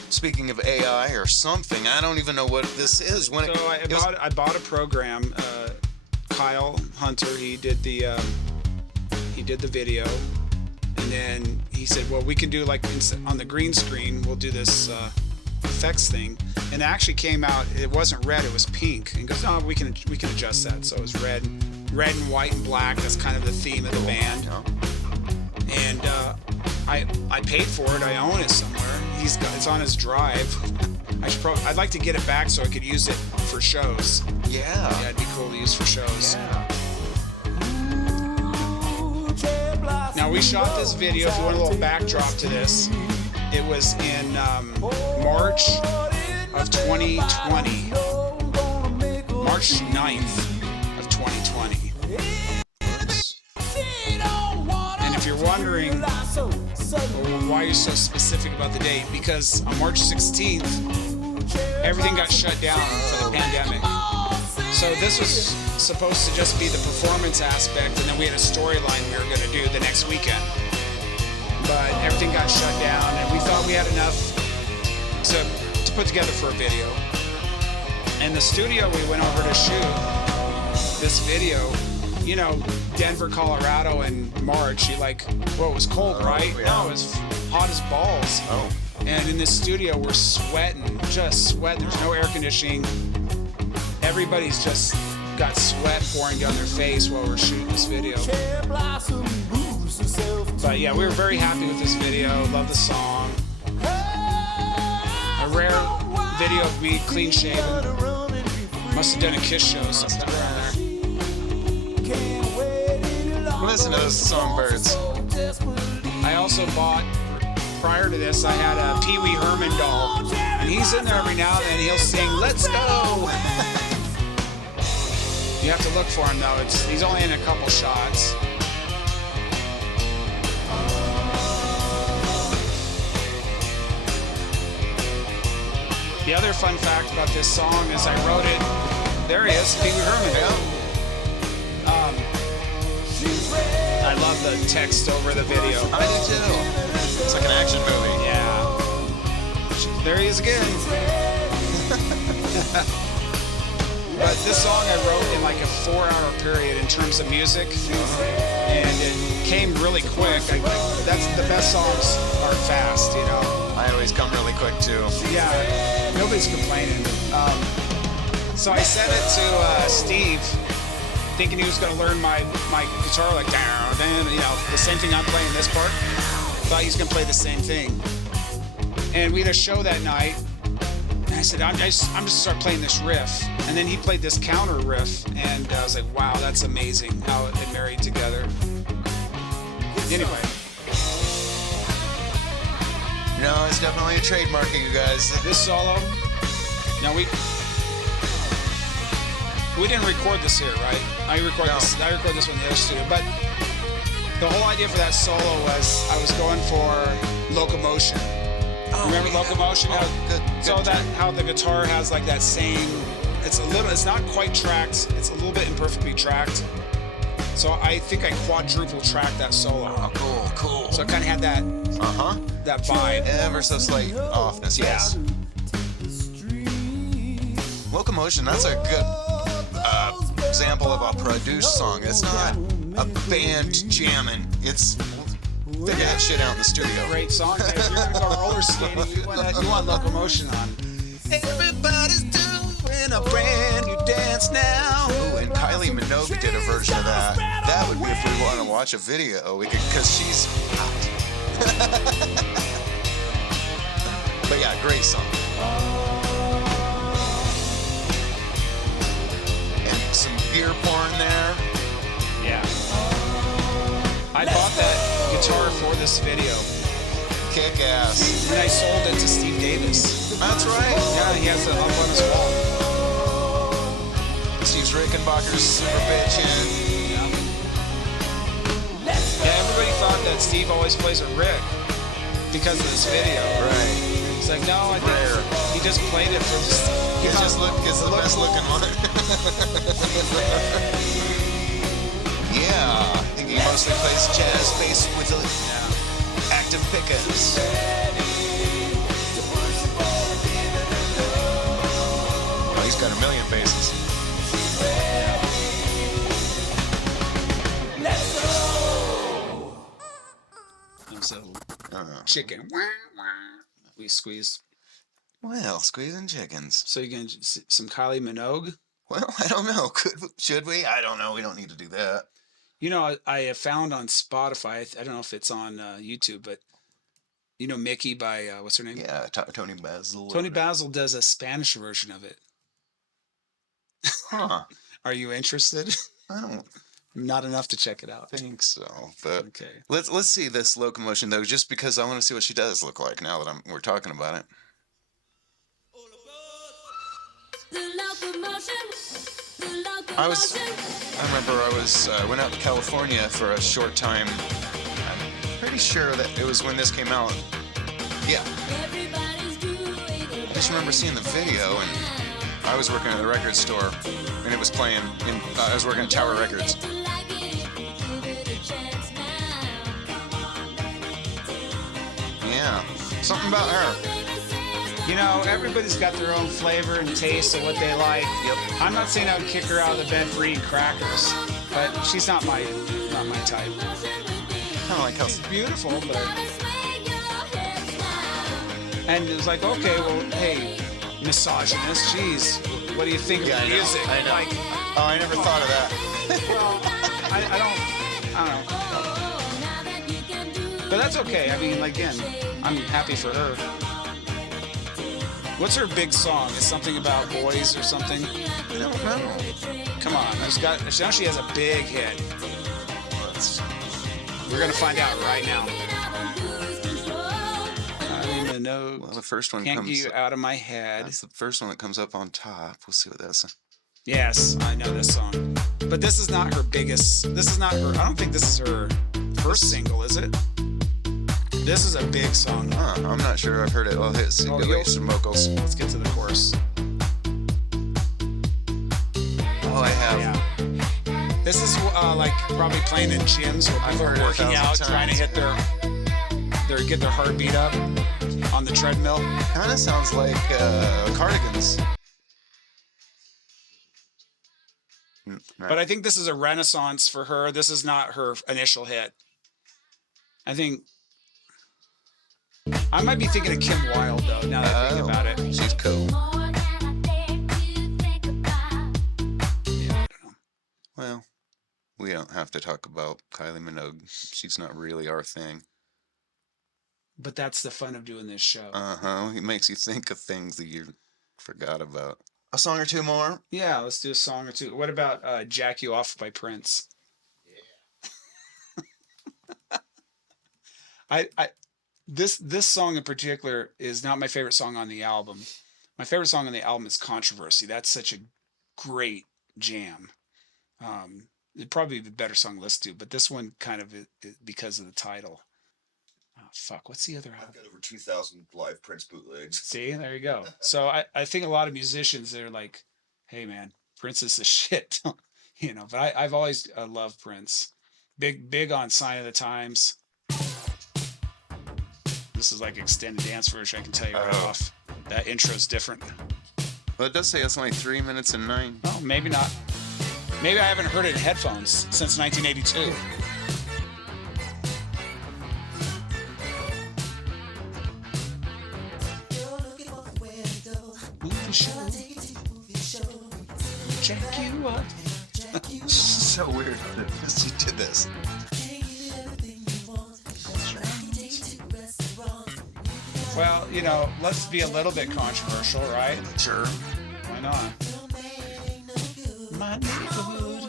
Speaking of AI or something, I don't even know what this is. When So I bought a program. Kyle Hunter, he did the video, and then he said, "Well, we can do like on the green screen. We'll do this effects thing." And it actually came out. It wasn't red. It was pink. And he goes, "No, we can adjust that." So it was red and white and black. That's kind of the theme of the band. And I paid for it. I own it somewhere. It's on his drive. I'd like to get it back so I could use it for shows. Yeah. Yeah, it'd be cool to use for shows. Yeah. Now we shot this video. If you want a little backdrop to this, it was in March of 2020. March 9th of 2020. And if you're wondering, well, why are you so specific about the date? Because on March 16th, everything got shut down for the pandemic. So this was supposed to just be the performance aspect, and then we had a storyline we were going to do the next weekend. But everything got shut down, and we thought we had enough to put together for a video. And the studio we went over to shoot this video, you know, Denver, Colorado in March, it was cold, right? Yeah. No, it was hot as balls. Oh. And in this studio, we're sweating, just sweating. There's no air conditioning. Everybody's just got sweat pouring down their face while we're shooting this video. But yeah, we were very happy with this video. Love the song. A rare video of me clean shaven. Must have done a Kiss show sometime around there. Listen to those songbirds. I also bought, prior to this, I had a Pee Wee Herman doll. And he's in there every now and then. He'll sing, "Let's go!" You have to look for him though. He's only in a couple shots. The other fun fact about this song is I wrote it. There he is, Pee Wee Herman. Yeah. I love the text over the video. I do too. It's like an action movie. Yeah. There he is again. But this song I wrote in like a 4-hour period in terms of music, and it came really quick. That's the best songs are fast, you know. I always come really quick too. Yeah, nobody's complaining. So I sent it to Steve, thinking he was going to learn my guitar like down, you know, the same thing I'm playing this part. Thought he was going to play the same thing. And we had a show that night. And I said, I'm just start playing this riff. And then he played this counter riff, and I was like, wow, that's amazing how they married together. Anyway. No, it's definitely a trademark of you guys. This solo, now we didn't record this here, right? I record this one in the other studio. But the whole idea for that solo was I was going for Locomotion. Remember Locomotion? Good. How the guitar has like that same. It's not quite tracked. It's a little bit imperfectly tracked. So I think I quadruple tracked that solo. Oh, cool. So it kind of had that vibe. Ever so slight offness, yes. Locomotion, that's a good example of a produced song. It's not a band jamming. It's figure that shit out in the studio. Great song. Yeah, if you're gonna go roller skating, you want Locomotion on. Everybody's doing a brand new dance now. Ooh, and Kylie Minogue did a version of that. That would be if we want to watch a video. We could, because she's hot. But yeah, great song. And some beer porn there. Yeah. I bought that guitar for this video. Kick ass. And I sold it to Steve Davis. That's right. Yeah, he has it up on his wall. Steve's Rickenbacker's Super Bitchin. Yeah, everybody thought that Steve always plays a Rick because of this video. Right. He's like, no, I think Rare. he just played it for just. It's just it's the best looking one. Yeah, I think he mostly plays jazz bass with active pickups. Oh, he's got a million basses. So chicken. We squeeze. Well, squeezing chickens. So you can some Kylie Minogue. Well, I don't know. Should we? I don't know. We don't need to do that. You know, I have found on Spotify. I don't know if it's on YouTube, but you know Mickey by what's her name? Yeah, Tony Basil. Tony Basil does a Spanish version of it. Huh. Are you interested? I don't Not enough to check it out. think so. But Okay. let's see this Locomotion though, just because I want to see what she does look like now that we're talking about it. I remember I went out to California for a short time. I'm pretty sure that it was when this came out. Yeah. I just remember seeing the video, and I was working at the record store, and it was playing. I was working at Tower Records. Yeah, something about her. You know, everybody's got their own flavor and taste of what they like. Yep. I'm not saying I would kick her out of the bed for eating crackers, but she's not my type. Kind of like how. She's beautiful, but. And it was like, okay, well, hey, misogynist, geez, what do you think of the music? I know. Like, Oh, I never thought of that. well, I don't know. But that's okay. I mean, like, again, I'm happy for her. What's her big song? Is something about boys or something? I don't know. Come on, now she has a big hit. We're gonna find out right now. Well, the first one Can't comes. get you out of my head. That's the first one that comes up on top. We'll see what that's. Yes, I know this song. But this is not her biggest. This is not her. I don't think this is her first single, is it? This is a big song. Huh, I'm not sure I've heard it. I'll hit some vocals. Let's get to the chorus. Oh, I have. Yeah. This is like probably playing in gyms where people are working out, trying to hit their get their heartbeat up on the treadmill. Kind of sounds like Cardigans. But I think this is a renaissance for her. This is not her initial hit. I think I might be thinking of Kim Wilde though. Now that I think about it, she's cool. Yeah, I don't know. Well, we don't have to talk about Kylie Minogue. She's not really our thing. But that's the fun of doing this show. It makes you think of things that you forgot about. A song or two more? Yeah, let's do a song or two. What about "Jack You Off" by Prince? Yeah. This song in particular is not my favorite song on the album. My favorite song on the album is "Controversy." That's such a great jam. It'd probably be a better song to listen to, but this one kind of because of the title. Oh, fuck, what's the other album? I've got over 2,000 live Prince bootlegs. See, there you go. So I think a lot of musicians, they're like, hey man, Prince is the shit. You know, but I've always loved Prince. Big on Sign of the Times. This is like extended dance version, I can tell you right off. That intro's different. Well, it does say it's only 3 minutes and 9. Oh, maybe not. Maybe I haven't heard it in headphones since 1982. Movie show. Check you up. So weird that he did this. Well, you know, let's be a little bit controversial, right? Sure. Why not? My neighborhood.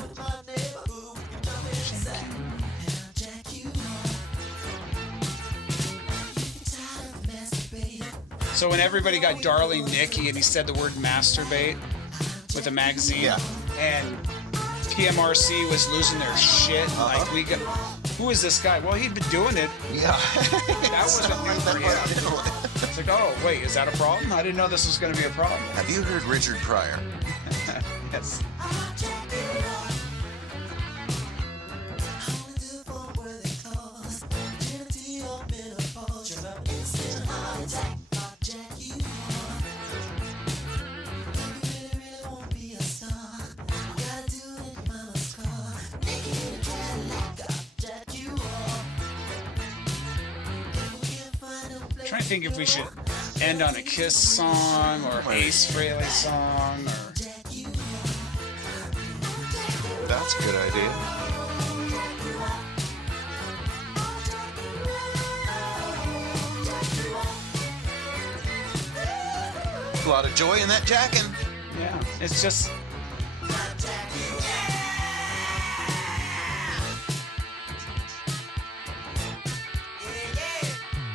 So when everybody got Darling Nikki and he said the word masturbate with a magazine, Yeah. and PMRC was losing their shit, like we got, who is this guy? Well, he'd been doing it. Yeah. That wasn't new for him. It's like, oh wait, is that a problem? I didn't know this was going to be a problem. Have you heard Richard Pryor? Yes. I'm trying to think if we should end on a Kiss song or Ace Frehley song or. That's a good idea. A lot of joy in that jacking. Yeah, it's just.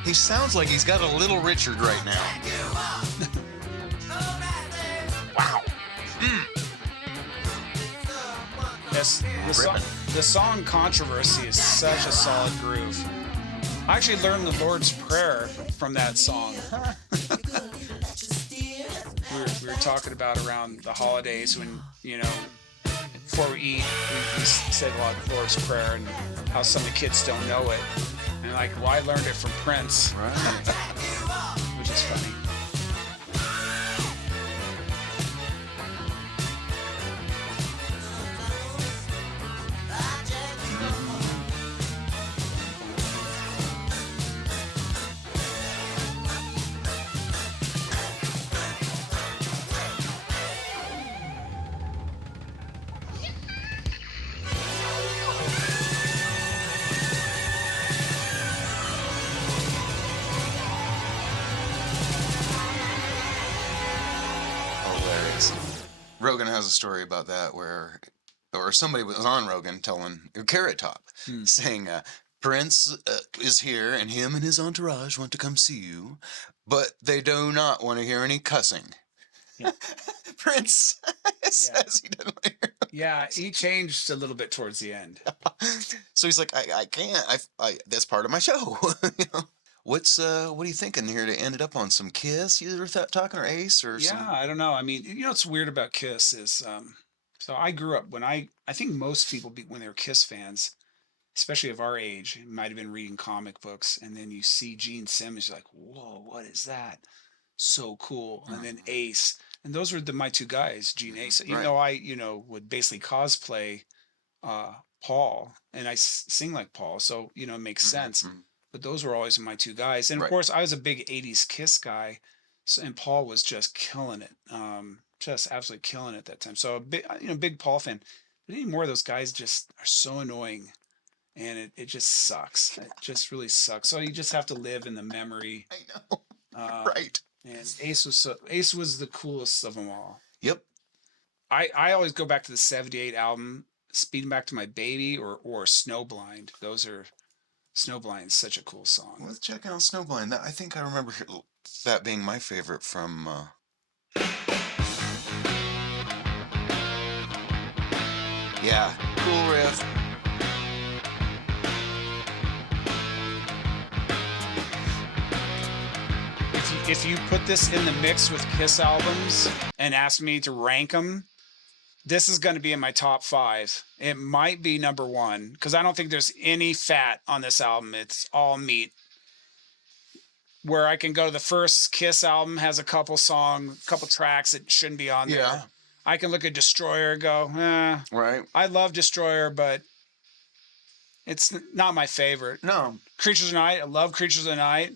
He sounds like he's got a little Richard right now. Wow. Yes, the song Controversy is such a solid groove. I actually learned the Lord's Prayer from that song. we were talking about around the holidays when, you know, before we eat, we said a lot of Lord's Prayer and how some of the kids don't know it. And like, well, I learned it from Prince, Right. which is funny. Hilarious. Rogan has a story about that where, or somebody was on Rogan telling Carrot Top, saying, Prince is here and him and his entourage want to come see you, but they do not want to hear any cussing. Yeah. Prince says he doesn't want to hear. Yeah, he changed a little bit towards the end. So he's like, I can't. That's part of my show. You know? What are you thinking here to end it up on some Kiss? You were talking or Ace or Yeah, some? I don't know. I mean, you know what's weird about Kiss is, so I grew up when I think most people when they were Kiss fans, especially of our age, might have been reading comic books, and then you see Gene Simmons, you're like, whoa, what is that? So cool. And then Ace, and those were my two guys, Gene Ace. Even Right. though I, you know, would basically cosplay Paul, and I sing like Paul, so you know it makes sense. But those were always my two guys, and of Right. course I was a big '80s Kiss guy, so, and Paul was just killing it, just absolutely killing it at that time. So a big, you know, big Paul fan. But anymore, those guys just are so annoying, and it just sucks. It just really sucks. So you just have to live in the memory. I know. Right. And Ace was the coolest of them all. Yep. I always go back to the '78 album, Speeding Back to My Baby or Snowblind. Those are Snowblind's such a cool song. Let's check out Snowblind. I think I remember that being my favorite from. Yeah, cool riff. If you put this in the mix with Kiss albums and ask me to rank them, this is going to be in my top 5. It might be number 1 because I don't think there's any fat on this album. It's all meat. where I can go to the first Kiss album, has a couple tracks that shouldn't be on there. Yeah. I can look at Destroyer and go, Right. I love Destroyer, but it's not my favorite. No. Creatures of the Night, I love Creatures of the Night,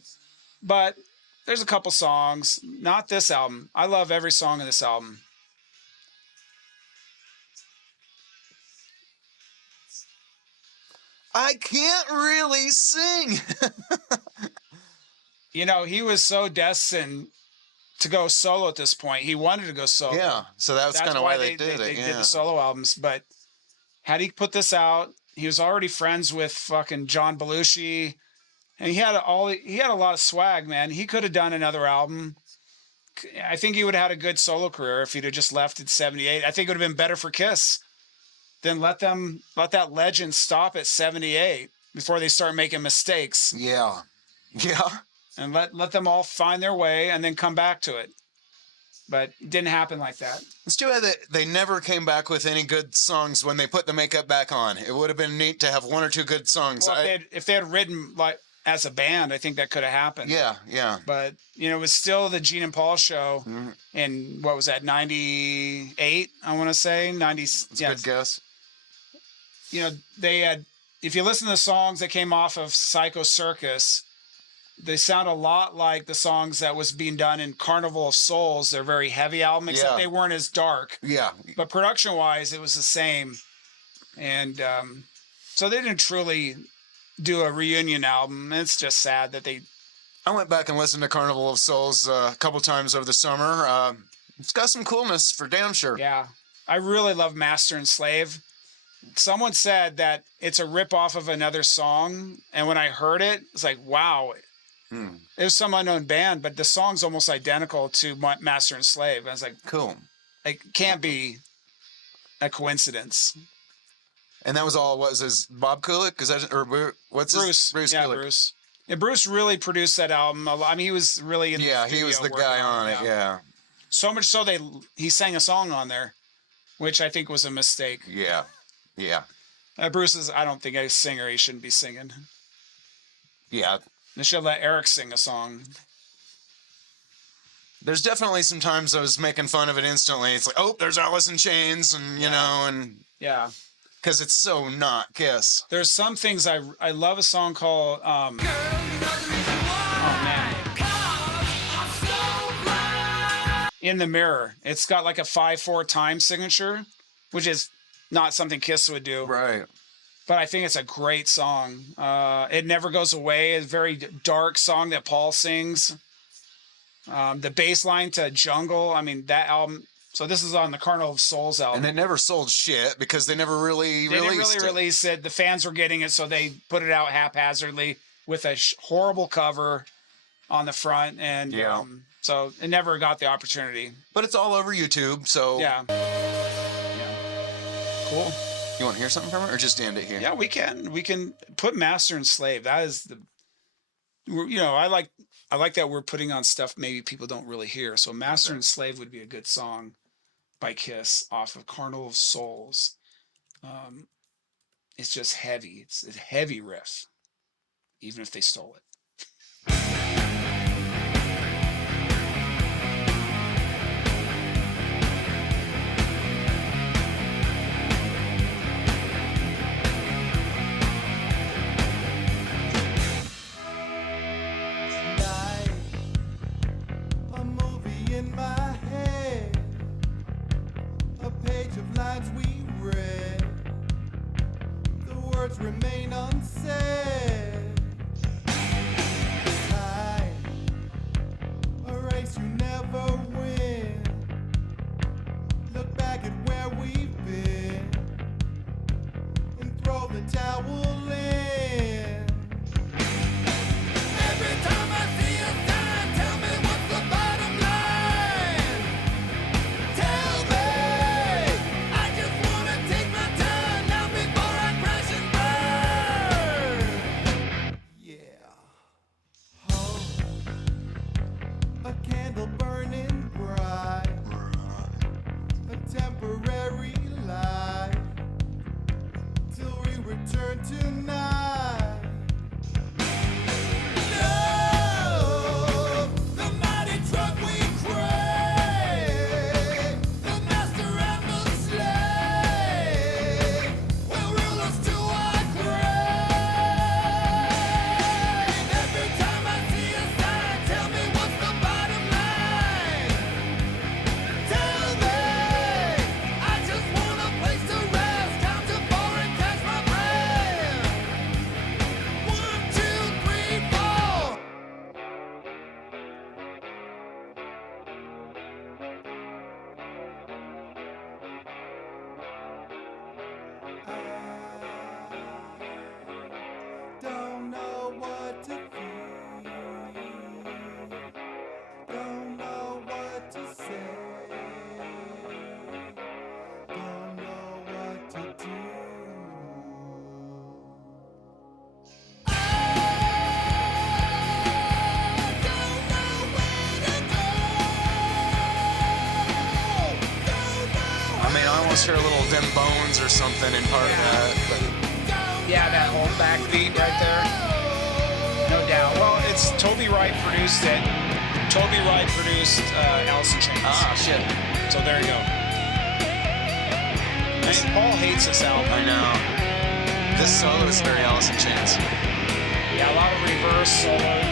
but there's a couple songs, not this album. I love every song of this album. I can't really sing. You know, he was so destined to go solo at this point. He wanted to go solo. Yeah. So that's kind of why they did it. They Yeah. did the solo albums. But had he put this out, he was already friends with fucking John Belushi, and he had a lot of swag, man. He could have done another album. I think he would have had a good solo career if he'd have just left at 78. I think it would have been better for Kiss than let that legend stop at 78 before they start making mistakes. Yeah. Yeah. And let them all find their way and then come back to it. But it didn't happen like that. It's too bad that they never came back with any good songs when they put the makeup back on. It would have been neat to have one or two good songs. Well, if they had written like as a band, I think that could have happened. Yeah, yeah. But it was still the Gene and Paul show in what was that, 98? I want to say 90. That's a good guess. They had. If you listen to the songs that came off of Psycho Circus, they sound a lot like the songs that was being done in Carnival of Souls, their very heavy album, except they weren't as dark. Yeah. But production-wise, it was the same. And so they didn't truly do a reunion album. It's just sad that they... I went back and listened to Carnival of Souls a couple times over the summer. It's got some coolness for damn sure. Yeah. I really love Master and Slave. Someone said that it's a rip-off of another song, and when I heard it, it's like, wow... It was some unknown band, but the song's almost identical to Master and Slave. I was like, cool. It can't be a coincidence. And that was all, what was his, Bob Kulick? What's Bruce. Bruce Yeah, Kulick. Bruce. Yeah, Bruce really produced that album. I mean, he was really in the studio he was the working guy on it, yeah. So much so he sang a song on there, which I think was a mistake. Yeah, yeah. Bruce is, I don't think, a singer. He shouldn't be singing. Yeah. They should let Eric sing a song. There's definitely some times I was making fun of it instantly. It's like, oh, there's Alice in Chains, and you know, and yeah, because it's so not Kiss. There's some things I love a song called oh man, In the Mirror. It's got like a 5/4 time signature, which is not something Kiss would do. Right. But I think it's a great song. It Never Goes Away, a very dark song that Paul sings. The bass line to Jungle, I mean, that album. So this is on the Carnival of Souls album. And it never sold shit because they never really released it. The fans were getting it, so they put it out haphazardly with a horrible cover on the front. And so it never got the opportunity. But it's all over YouTube, so... Yeah. Cool. You want to hear something from it, or just end it here? Yeah, we can put Master and Slave. That is I like that we're putting on stuff maybe people don't really hear. So Master and Slave would be a good song by Kiss off of Carnival of Souls. It's just heavy. It's a heavy riff, even if they stole it. Remain unsaid. Time, a race you never win. Look back at where we've been and throw the towel in. Every time I see a sign, tell me what's the bottom line. Tell me, I just wanna take my time now before I crash and burn. Yeah. A candle burning bright, a temporary light, till we return tonight. No, mean, I almost hear a little Them Bones or something in part of that. But Yeah, that whole backbeat right there. No doubt. Well, it's Toby Wright produced it. Toby Wright produced Alice in Chains. shit. So there you go. I mean, Paul hates this album. I know. This solo is very Alice in Chains. Yeah, a lot of reverse solo.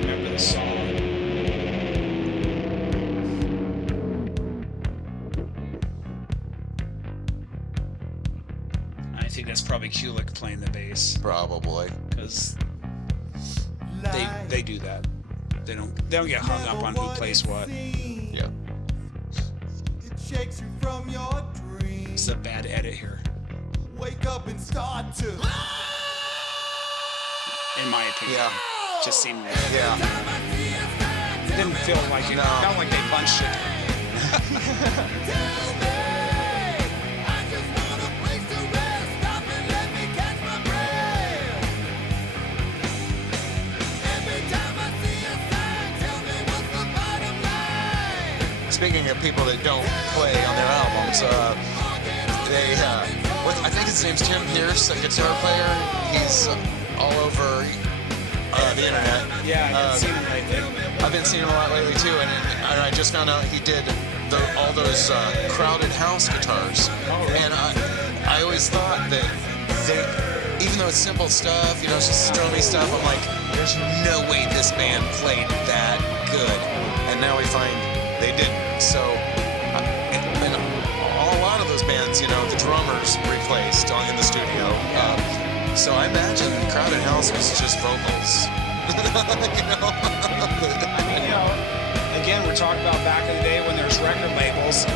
Remember the song. I think that's probably Kulik playing the bass Probably. because they do that. They don't get hung up on who plays what. Yeah. It shakes you from your dreams. It's a bad edit here, Wake up and start to. in my opinion. Yeah. Just seemed like Yeah. it didn't feel like it. No. Felt like they punched it. Speaking of people that don't play on their albums, I think his name's Tim Pierce, a guitar player. He's all over the internet. Yeah, I've seen it lately. I've been seeing him a lot lately too, and I just found out he did all those crowded house guitars. Oh, really? And I always thought that even though it's simple stuff, it's just strummy stuff, I'm like, there's no way this band played that good. And now we find they didn't. So, and a lot of those bands, the drummers replaced in the studio. So I imagine Crowded House was just vocals. I mean, again, we're talking about back in the day when there's record labels.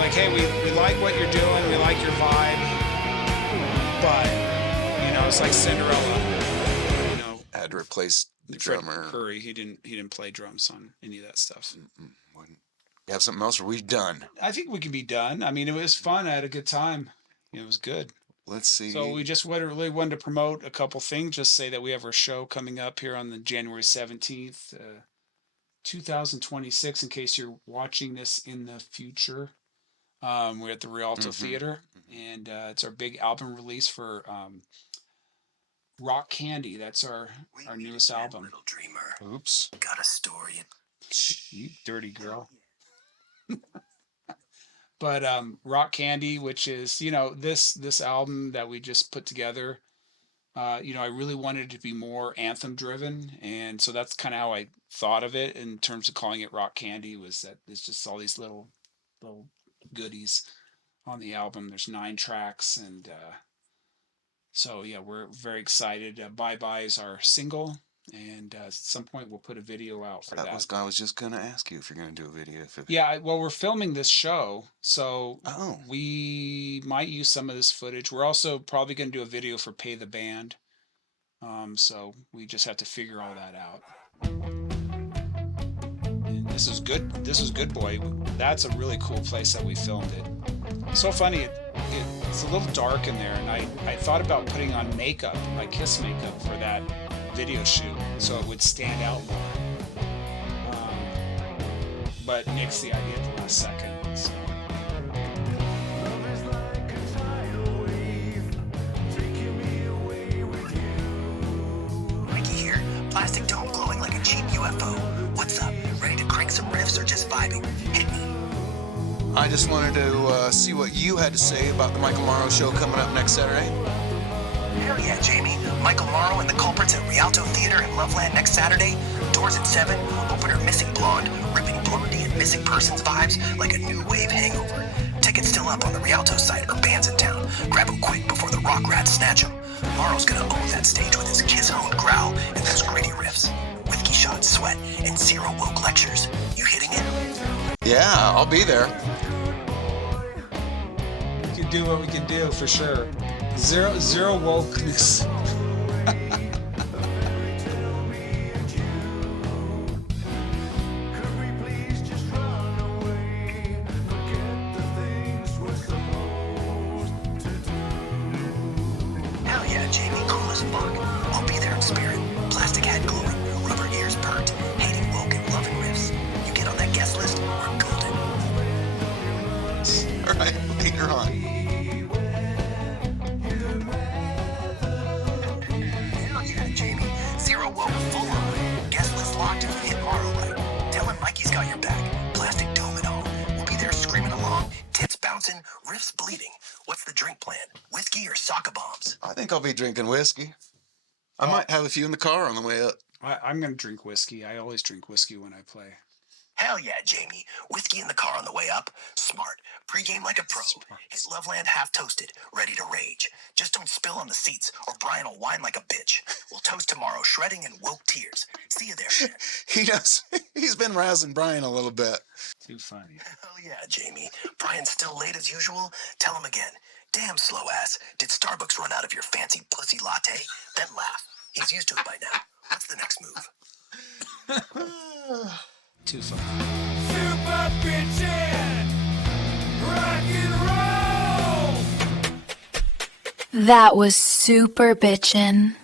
Like, hey, we like what you're doing, we like your vibe, but, it's like Cinderella. Had to replace the Fred drummer. Curry, he didn't play drums on any of that stuff. Wouldn't- You have something else, or are we done? I think we can be done. I mean, it was fun. I had a good time. It was good. Let's see. So we just really wanted to promote a couple things. Just say that we have our show coming up here on the January 17th, 2026. In case you're watching this in the future, we're at the Rialto Theater, and it's our big album release for Rock Candy. That's our newest album. Little dreamer. Oops. Got a story. You dirty girl. But Rock Candy, which is this album that we just put together, I really wanted it to be more anthem driven, and so that's kind of how I thought of it in terms of calling it Rock Candy. Was that it's just all these little goodies on the album. There's 9 tracks, and so yeah, we're very excited. Bye Bye is our single. And at some point we'll put a video out for that. I was just gonna ask you if you're gonna do a video. Yeah, well, we're filming this show, so Oh. we might use some of this footage. We're also probably going to do a video for Pay the Band. So we just have to figure all that out. And this is good. This is Good Boy. That's a really cool place that we filmed it. So funny. It's a little dark in there, and I thought about putting on makeup, like Kiss makeup, for that video shoot, so it would stand out more. But Nick's the idea at the last second. So. Mikey here. Plastic dome glowing like a cheap UFO. What's up? Ready to crank some riffs or just vibing? Hit me. I just wanted to see what you had to say about the Michael Morrow show coming up next Saturday. Hell yeah, Jamie. Michael Morrow and the Culprits at Rialto Theater in Loveland next Saturday. Doors at 7. Opener Missing Blonde, ripping Blondie and Missing Persons vibes like a new wave hangover. Tickets still up on the Rialto site or bands in town. Grab them quick before the rock rats snatch them. Morrow's gonna own that stage with his kiss-honed growl and those gritty riffs. Whiskey shots, sweat, and zero woke lectures. You hitting it? Yeah, I'll be there. Dude, do what we can do for sure. Zero wokeness. Hell yeah, Jamie, cool as fuck. I'll be there in spirit. Plastic head glowing, rubber ears perked, hating woke and loving riffs. You get on that guest list, we're golden. All right, later on. Hell yeah, Jamie. Zero woke, full on. Guest list locked if you hit Morrow right. Tell him Mikey's got your back. Plastic dome and all. We'll be there screaming along, tits bouncing, riffs bleeding. What's the drink plan? Whiskey or soccer bombs? I think I'll be drinking whiskey. I Oh. might have a few in the car on the way up. I'm gonna drink whiskey. I always drink whiskey when I play. Hell yeah, Jamie. Whiskey in the car on the way up. Smart. Pre-game like a pro. Hit Loveland half toasted, ready to rage. Just don't spill on the seats, or Brian will whine like a bitch. We'll toast tomorrow, shredding and woke tears. See you there, man. He does. He's been rousing Brian a little bit. Too funny. Hell yeah, Jamie. Brian's still late as usual? Tell him again. Damn slow ass. Did Starbucks run out of your fancy pussy latte? Then laugh. He's used to it by now. What's the next move? Too funny. Super Bitchin', rock and roll. That was super bitchin'.